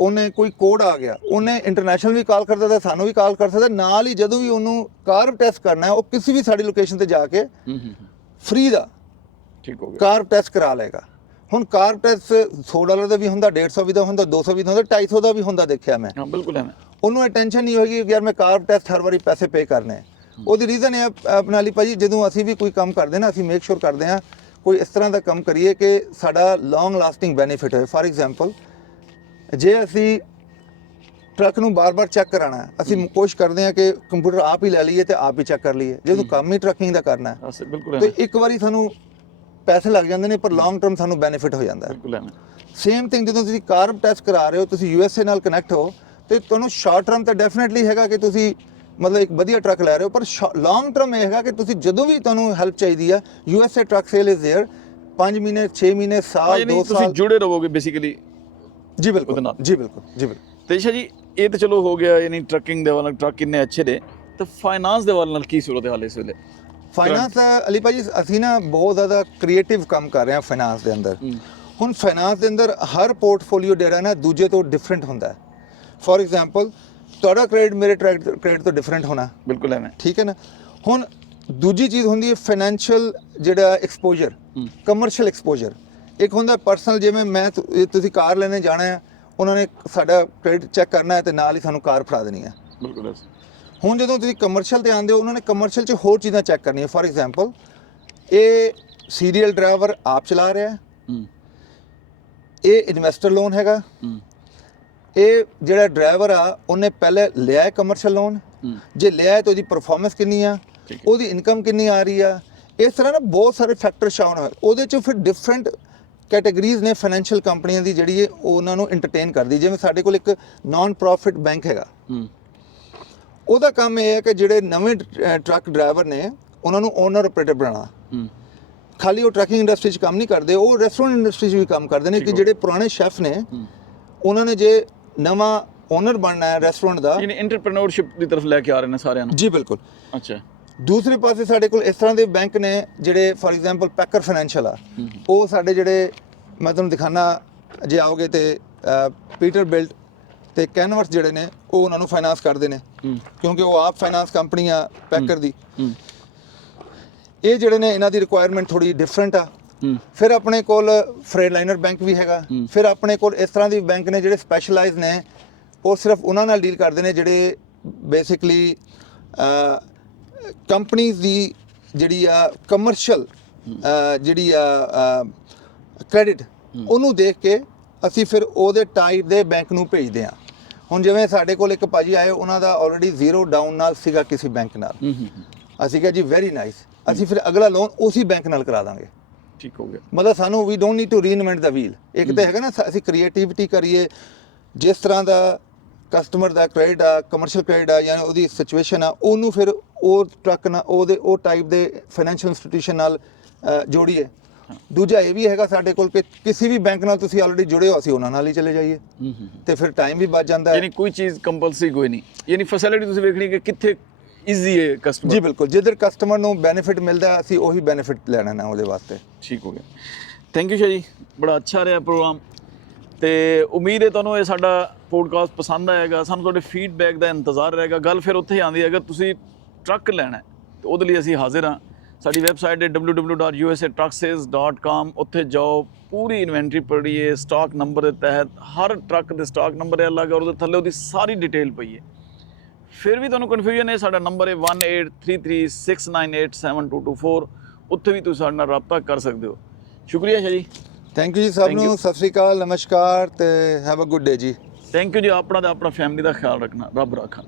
ਉਹਨੇ ਕੋਈ ਕੋਡ ਆ ਗਿਆ, ਉਹਨੇ ਇੰਟਰਨੈਸ਼ਨਲ ਵੀ ਕਾਲ ਕਰ ਸਕਦਾ, ਸਾਨੂੰ ਵੀ ਕਾਲ ਕਰ ਸਕਦਾ। ਨਾਲ ਹੀ ਜਦੋਂ ਵੀ ਉਹਨੂੰ ਕਾਰਬ ਟੈਸਟ ਕਰਨਾ ਹੈ, ਉਹ ਕਿਸੇ ਵੀ ਸਾਡੀ ਲੋਕੇਸ਼ਨ ਤੇ ਜਾ ਕੇ ਫ੍ਰੀ ਦਾ ਠੀਕ ਹੋ ਗਿਆ ਕਾਰਬ ਟੈਸਟ ਕਰਾ ਲਏਗਾ। ਹੁਣ ਕਾਰਬ ਟੈਸਟ $100 ਦਾ ਵੀ ਹੁੰਦਾ, 150 ਵੀ ਦਾ ਹੁੰਦਾ, 200 ਵੀ ਦਾ ਹੁੰਦਾ, 250 ਦਾ ਵੀ ਹੁੰਦਾ, ਦੇਖਿਆ ਮੈਂ। ਹਾਂ ਬਿਲਕੁਲ ਐਵੇਂ। ਉਹਨੂੰ ਇਹ ਟੈਨਸ਼ਨ ਨਹੀਂ ਹੋਏਗੀ ਕਿ ਯਾਰ ਮੈਂ ਕਾਰਬ ਟੈਸਟ ਹਰ ਵਾਰੀ ਪੈਸੇ ਪੇ ਕਰਨੇ। ਉਹਦੀ ਰੀਜ਼ਨ ਹੈ ਆਪਣਾ ਲਈ ਭਾਜੀ, ਜਦੋਂ ਅਸੀਂ ਵੀ ਕੋਈ ਕੰਮ ਕਰਦੇ ਨਾ, ਅਸੀਂ ਮੇਕ ਸ਼ੋਰ ਕਰਦੇ ਹਾਂ ਕੋਈ ਇਸ ਤਰ੍ਹਾਂ ਦਾ ਕੰਮ ਕਰੀਏ ਕਿ ਸਾਡਾ ਲੌਂਗ ਲਾਸਟਿੰਗ ਬੈਨੀਫਿਟ ਹੋਏ। ਫਾਰ ਐਗਜ਼ਾਮਪਲ, ਜੇ ਅਸੀਂ ਟਰੱਕ ਨੂੰ ਬਾਰ-ਬਾਰ ਚੈੱਕ ਕਰਾਉਣਾ ਹੈ, ਅਸੀਂ ਕੋਸ਼ਿਸ਼ ਕਰਦੇ ਹਾਂ ਕਿ ਕੰਪਿਊਟਰ ਆਪ ਹੀ ਲੈ ਲਈਏ ਤੇ ਆਪ ਹੀ ਚੈੱਕ ਕਰ ਲਈਏ। ਜਦੋਂ ਕੰਮ ਹੀ ਟਰੱਕਿੰਗ ਦਾ ਕਰਨਾ ਹੈ ਤੇ ਇੱਕ ਵਾਰੀ ਸਾਨੂੰ ਪੈਸੇ ਲੱਗ ਜਾਂਦੇ ਨੇ, ਪਰ ਲੌਂਗ ਟਰਮ ਸਾਨੂੰ ਬੈਨੀਫਿਟ ਹੋ ਜਾਂਦਾ ਹੈ। ਸੇਮ ਥਿੰਗ ਜਦੋਂ ਤੁਸੀਂ ਕਾਰਬ ਟੈਸਟ ਕਰਾ ਰਹੇ ਹੋ, ਤੁਸੀਂ USA ਨਾਲ ਕਨੈਕਟ ਹੋ, ਤੇ ਤੁਹਾਨੂੰ ਸ਼ਾਰਟ ਟਰਮ ਤਾਂ ਡੈਫੀਨਿਟਲੀ ਹੈਗਾ ਕਿ ਤੁਸੀਂ ਮਤਲਬ ਇੱਕ ਵਧੀਆ ਟਰੱਕ ਲੈ ਰਹੇ ਹੋ, ਪਰ ਲੌਂਗ ਟਰਮ ਇਹ ਹੈਗਾ ਕਿ ਤੁਸੀਂ ਜਦੋਂ ਵੀ ਤੁਹਾਨੂੰ ਹੈਲਪ ਚਾਹੀਦੀ ਆ, USA truck sale is there. 5 ਮਹੀਨੇ, 6 ਮਹੀਨੇ, ਸਾਲ, 2 ਸਾਲ ਤੁਸੀਂ ਜੁੜੇ ਰਹੋਗੇ ਬੇਸਿਕਲੀ। ਜੀ ਬਿਲਕੁਲ, ਜੀ ਬਿਲਕੁਲ, ਜੀ ਬਿਲਕੁਲ। ਤੇ ਈਸ਼ਾ ਜੀ, ਇਹ ਤਾਂ ਚਲੋ ਹੋ ਗਿਆ, ਯਾਨੀ ਟਰੱਕਿੰਗ ਦੇ ਵਾਲਾ ਟਰੱਕ ਕਿੰਨੇ ਅੱਛੇ ਨੇ, ਤੇ ਫਾਈਨਾਂਸ ਦੇ ਵਾਲੇ ਨਾਲ ਕੀ ਸੂਰਤ ਹਾਲ ਇਸ ਵੇਲੇ? ਫਾਈਨਾਂਸ ਅਲੀ ਭਾਜੀ, ਅਸੀਂ ਨਾ ਬਹੁਤ ਜ਼ਿਆਦਾ ਕ੍ਰੀਏਟਿਵ ਕੰਮ ਕਰ ਰਹੇ ਹਾਂ ਫਾਈਨਾਂਸ ਦੇ ਅੰਦਰ। ਹੁਣ ਫਾਈਨਾਂਸ ਦੇ ਅੰਦਰ ਹਰ ਪੋਰਟਫੋਲੀਓ ਜਿਹੜਾ ਨਾ ਦੂਜੇ ਤੋਂ ਡਿਫਰੈਂਟ ਹੁੰਦਾ ਹੈ। ਫੋਰ ਐਗਜ਼ਾਮਪਲ, ਤੁਹਾਡਾ ਕ੍ਰੈਡਿਟ ਮੇਰੇ ਕ੍ਰੈਡਿਟ ਤੋਂ ਡਿਫਰੈਂਟ ਹੋਣਾ, ਬਿਲਕੁਲ ਐਵੇਂ, ਠੀਕ ਹੈ ਨਾ। ਹੁਣ ਦੂਜੀ ਚੀਜ਼ ਹੁੰਦੀ ਹੈ ਫਾਈਨੈਂਸ਼ੀਅਲ ਜਿਹੜਾ ਐਕਸਪੋਜ਼ਰ, ਕਮਰਸ਼ੀਅਲ ਐਕਸਪੋਜ਼ਰ। ਇੱਕ ਹੁੰਦਾ ਪਰਸਨਲ, ਜਿਵੇਂ ਮੈਂ ਤੁਸੀਂ ਕਾਰ ਲੈਣੇ ਜਾਣਾ ਹੈ, ਉਹਨਾਂ ਨੇ ਸਾਡਾ ਕ੍ਰੈਡਿਟ ਚੈੱਕ ਕਰਨਾ ਹੈ ਤੇ ਨਾਲ ਹੀ ਸਾਨੂੰ ਕਾਰ ਫੜਾ ਦੇਣੀ ਹੈ, ਬਿਲਕੁਲ। ਹੁਣ ਜਦੋਂ ਤੁਸੀਂ ਕਮਰਸ਼ੀਅਲ ਤੇ ਆਉਂਦੇ ਹੋ, ਉਹਨਾਂ ਨੇ ਕਮਰਸ਼ੀਅਲ 'ਚ ਹੋਰ ਚੀਜ਼ਾਂ ਚੈੱਕ ਕਰਨੀਆਂ। ਫੋਰ ਐਗਜ਼ਾਮਪਲ, ਇਹ ਸੀਰੀਅਲ ਡਰਾਈਵਰ ਆਪ ਚਲਾ ਰਿਹਾ ਹੈ, ਇਹ ਇਨਵੈਸਟਰ ਲੋਨ ਹੈਗਾ, ਇਹ ਜਿਹੜਾ ਡਰਾਈਵਰ ਆ ਉਹਨੇ ਪਹਿਲੇ ਲਿਆ ਕਮਰਸ਼ੀਅਲ ਲੋਨ, ਜੇ ਲਿਆ ਤਾਂ ਉਹਦੀ ਪਰਫਾਰਮੈਂਸ ਕਿੰਨੀ ਆ, ਉਹਦੀ ਇਨਕਮ ਕਿੰਨੀ ਆ ਰਹੀ ਆ। ਇਸ ਤਰ੍ਹਾਂ ਨਾ ਬਹੁਤ ਸਾਰੇ ਫੈਕਟਰ ਸ਼ਾਮਲ ਹੋਏ। ਉਹਦੇ 'ਚ ਫਿਰ ਡਿਫਰੈਂਟ ਕੈਟਾਗਰੀਜ਼ ਨੇ ਫਾਈਨੈਂਸ਼ੀਅਲ ਕੰਪਨੀਆਂ ਦੀ, ਜਿਹੜੀ ਹੈ ਉਹਨਾਂ ਨੂੰ ਐਂਟਰਟੇਨ ਕਰਦੀ। ਜਿਵੇਂ ਸਾਡੇ ਕੋਲ ਇੱਕ ਨਾਨ ਪ੍ਰੋਫਿਟ ਬੈਂਕ ਹੈਗਾ, ਉਹਦਾ ਕੰਮ ਇਹ ਹੈ ਕਿ ਜਿਹੜੇ ਨਵੇਂ ਟਰੱਕ ਡਰਾਈਵਰ ਨੇ ਉਹਨਾਂ ਨੂੰ ਓਨਰ ਆਪਰੇਟਰ ਬਣਾਉਣਾ। ਖਾਲੀ ਉਹ ਟਰੱਕਿੰਗ ਇੰਡਸਟਰੀ 'ਚ ਕੰਮ ਨਹੀਂ ਕਰਦੇ, ਉਹ ਰੈਸਟੋਰੈਂਟ ਇੰਡਸਟਰੀ 'ਚ ਵੀ ਕੰਮ ਕਰਦੇ ਨੇ। ਕਿ ਜਿਹੜੇ ਪੁਰਾਣੇ ਸ਼ੈਫ ਨੇ, ਉਹਨਾਂ ਨੇ ਜੇ ਨਵਾਂ ਓਨਰ ਬਣਨਾ ਹੈ ਰੈਸਟੋਰੈਂਟ ਦਾ, ਯਾਨੀ ਐਂਟਰਪ੍ਰੀਨਿਓਰਸ਼ਿਪ ਦੀ ਤਰਫ ਲੈ ਕੇ ਆ ਰਹੇ ਨੇ ਸਾਰਿਆਂ ਨੂੰ। ਜੀ ਬਿਲਕੁਲ। ਅੱਛਾ। ਦੂਸਰੇ ਪਾਸੇ ਸਾਡੇ ਕੋਲ ਇਸ ਤਰ੍ਹਾਂ ਦੇ ਬੈਂਕ ਨੇ ਜਿਹੜੇ ਫੋਰ ਐਗਜ਼ਾਮਪਲ ਪੈਕਰ ਫਾਈਨੈਂਸ਼ੀਅਲ ਆ, ਉਹ ਸਾਡੇ ਜਿਹੜੇ ਮੈਂ ਤੁਹਾਨੂੰ ਦਿਖਾਣਾ, ਜੇ ਆਓਗੇ ਤੇ ਪੀਟਰ ਬਿਲਟ ਤੇ ਕੈਨਵਸ ਜਿਹੜੇ ਨੇ ਉਹ ਉਹਨਾਂ ਨੂੰ ਫਾਈਨਾਂਸ ਕਰਦੇ ਨੇ, ਕਿਉਂਕਿ ਉਹ ਆਪ ਫਾਈਨਾਂਸ ਕੰਪਨੀ ਆ ਪੈਕਰ ਦੀ। ਇਹ ਜਿਹੜੇ ਨੇ ਇਹਨਾਂ ਦੀ ਰਿਕੁਆਇਰਮੈਂਟ ਥੋੜੀ ਡਿਫਰੈਂਟ ਆ। ਫਿਰ ਆਪਣੇ ਕੋਲ ਫਰੇਡਲਾਈਨਰ ਬੈਂਕ ਵੀ ਹੈਗਾ। ਫਿਰ ਆਪਣੇ ਕੋਲ ਇਸ ਤਰ੍ਹਾਂ ਦੇ ਬੈਂਕ ਨੇ ਜਿਹੜੇ ਸਪੈਸ਼ਲਾਈਜ਼ ਨੇ, ਉਹ ਸਿਰਫ ਉਹਨਾਂ ਨਾਲ ਡੀਲ ਕਰਦੇ ਨੇ ਜਿਹੜੇ ਬੇਸਿਕਲੀ ਕੰਪਨੀਜ਼ ਦੀ ਜਿਹੜੀ ਆ ਕਮਰਸ਼ੀਅਲ ਜਿਹੜੀ ਆ ਕ੍ਰੈਡਿਟ, ਉਹਨੂੰ ਦੇਖ ਕੇ ਅਸੀਂ ਫਿਰ ਉਹਦੇ ਟਾਈਪ ਦੇ ਬੈਂਕ ਨੂੰ ਭੇਜਦੇ ਹਾਂ। ਹੁਣ ਜਿਵੇਂ ਸਾਡੇ ਕੋਲ ਇੱਕ ਭਾਜੀ ਆਏ, ਉਹਨਾਂ ਦਾ ਆਲਰੇਡੀ ਜ਼ੀਰੋ ਡਾਊਨ ਨਾਲ ਸੀਗਾ ਕਿਸੇ ਬੈਂਕ ਨਾਲ, ਅਸੀਂ ਕਿਹਾ ਜੀ ਵੈਰੀ ਨਾਈਸ, ਅਸੀਂ ਫਿਰ ਅਗਲਾ ਲੋਨ ਉਸੇ ਬੈਂਕ ਨਾਲ ਕਰਾ ਦਾਂਗੇ। ਠੀਕ ਹੋ ਗਿਆ। ਮਤਲਬ ਸਾਨੂੰ ਵੀ don't need to reinvent the wheel. ਇੱਕ ਤਾਂ ਹੈਗਾ ਨਾ ਅਸੀਂ ਕ੍ਰੀਏਟੀਵਿਟੀ ਕਰੀਏ, ਜਿਸ ਤਰ੍ਹਾਂ ਦਾ ਕਸਟਮਰ ਦਾ ਕ੍ਰੈਡਿਟ ਆ, ਕਮਰਸ਼ੀਅਲ ਕ੍ਰੈਡਿਟ ਆ, ਯਾਨੀ ਉਹਦੀ ਸਿਚੁਏਸ਼ਨ ਆ, ਉਹਨੂੰ ਫਿਰ ਉਹ ਟਰੱਕ ਨਾਲ ਉਹ ਟਾਈਪ ਦੇ ਫਾਈਨੈਂਸ਼ੀਅਲ ਇੰਸਟੀਟਿਊਸ਼ਨ ਨਾਲ ਜੋੜੀਏ। ਦੂਜਾ ਇਹ ਵੀ ਹੈਗਾ ਸਾਡੇ ਕੋਲ ਕਿ ਕਿਸੇ ਵੀ ਬੈਂਕ ਨਾਲ ਤੁਸੀਂ ਆਲਰੇਡੀ ਜੁੜੇ ਹੋ, ਅਸੀਂ ਉਹਨਾਂ ਨਾਲ ਹੀ ਚਲੇ ਜਾਈਏ ਤੇ ਫਿਰ ਟਾਈਮ ਵੀ ਬਚ ਜਾਂਦਾ ਹੈ। ਯਾਨੀ ਕੋਈ ਚੀਜ਼ ਕੰਪਲਸਰੀ ਕੋਈ ਨਹੀਂ, ਯਾਨੀ ਫੈਸਿਲਿਟੀ ਤੁਸੀਂ ਵੇਖਣੀ ਕਿ ਕਿੱਥੇ ਈਜ਼ੀ ਹੈ ਕਸਟਮਰ। ਜੀ ਬਿਲਕੁਲ, ਜਿੱਧਰ ਕਸਟਮਰ ਨੂੰ ਬੈਨੀਫਿਟ ਮਿਲਦਾ ਅਸੀਂ ਉਹੀ ਬੈਨੀਫਿਟ ਲੈਣਾ ਨਾ ਉਹਦੇ ਵਾਸਤੇ। ਠੀਕ ਹੋ ਗਿਆ। ਥੈਂਕ ਯੂ ਸ਼ਾਹ ਜੀ, ਬੜਾ ਅੱਛਾ ਰਿਹਾ ਪ੍ਰੋਗਰਾਮ ਤੇ ਉਮੀਦ ਹੈ ਤੁਹਾਨੂੰ ਇਹ ਸਾਡਾ ਪੋਡਕਾਸਟ ਪਸੰਦ ਆਏਗਾ। ਸਾਨੂੰ ਤੁਹਾਡੇ ਫੀਡਬੈਕ ਦਾ ਇੰਤਜ਼ਾਰ ਰਹੇਗਾ। ਗੱਲ ਫਿਰ ਉੱਥੇ ਆਉਂਦੀ ਹੈ, ਅਗਰ ਤੁਸੀਂ ਟਰੱਕ ਲੈਣਾ ਹੈ ਤਾਂ ਉਹਦੇ ਲਈ ਅਸੀਂ ਹਾਜ਼ਰ ਹਾਂ। ਸਾਡੀ ਵੈਬਸਾਈਟ ਹੈ www.usatrucksales.com। ਉੱਥੇ ਜਾਓ, ਪੂਰੀ ਇਨਵੈਂਟਰੀ ਪੜ੍ਹੀਏ, ਸਟਾਕ ਨੰਬਰ ਦੇ ਤਹਿਤ ਹਰ ਟਰੱਕ ਦੇ ਸਟਾਕ ਨੰਬਰ ਹੈ ਅਲੱਗ, ਔਰ ਉਹਦੇ ਥੱਲੇ ਉਹਦੀ ਸਾਰੀ ਡਿਟੇਲ ਪਈ ਹੈ। ਫਿਰ ਵੀ ਤੁਹਾਨੂੰ ਕਨਫਿਊਜ਼ਨ ਹੈ, ਸਾਡਾ ਨੰਬਰ ਹੈ 183369872224। ਉੱਥੇ ਵੀ ਤੁਸੀਂ ਸਾਡੇ ਨਾਲ ਰਾਬਤਾ ਕਰ ਸਕਦੇ ਹੋ। ਸ਼ੁਕਰੀਆ ਸ਼ਾਹ ਜੀ। ਥੈਂਕ ਯੂ ਜੀ ਸਭ ਨੂੰ, ਸਤਿ ਸ਼੍ਰੀ ਅਕਾਲ, ਨਮਸਕਾਰ ਤੇ ਹੈਵ ਅ ਗੁੱਡ ਡੇ ਜੀ। ਥੈਂਕ ਯੂ ਜੀ। ਆਪਣਾ ਤੇ ਆਪਣਾ ਫੈਮਿਲੀ ਦਾ ਖਿਆਲ ਰੱਖਣਾ, ਰੱਬ ਰੱਖਾ।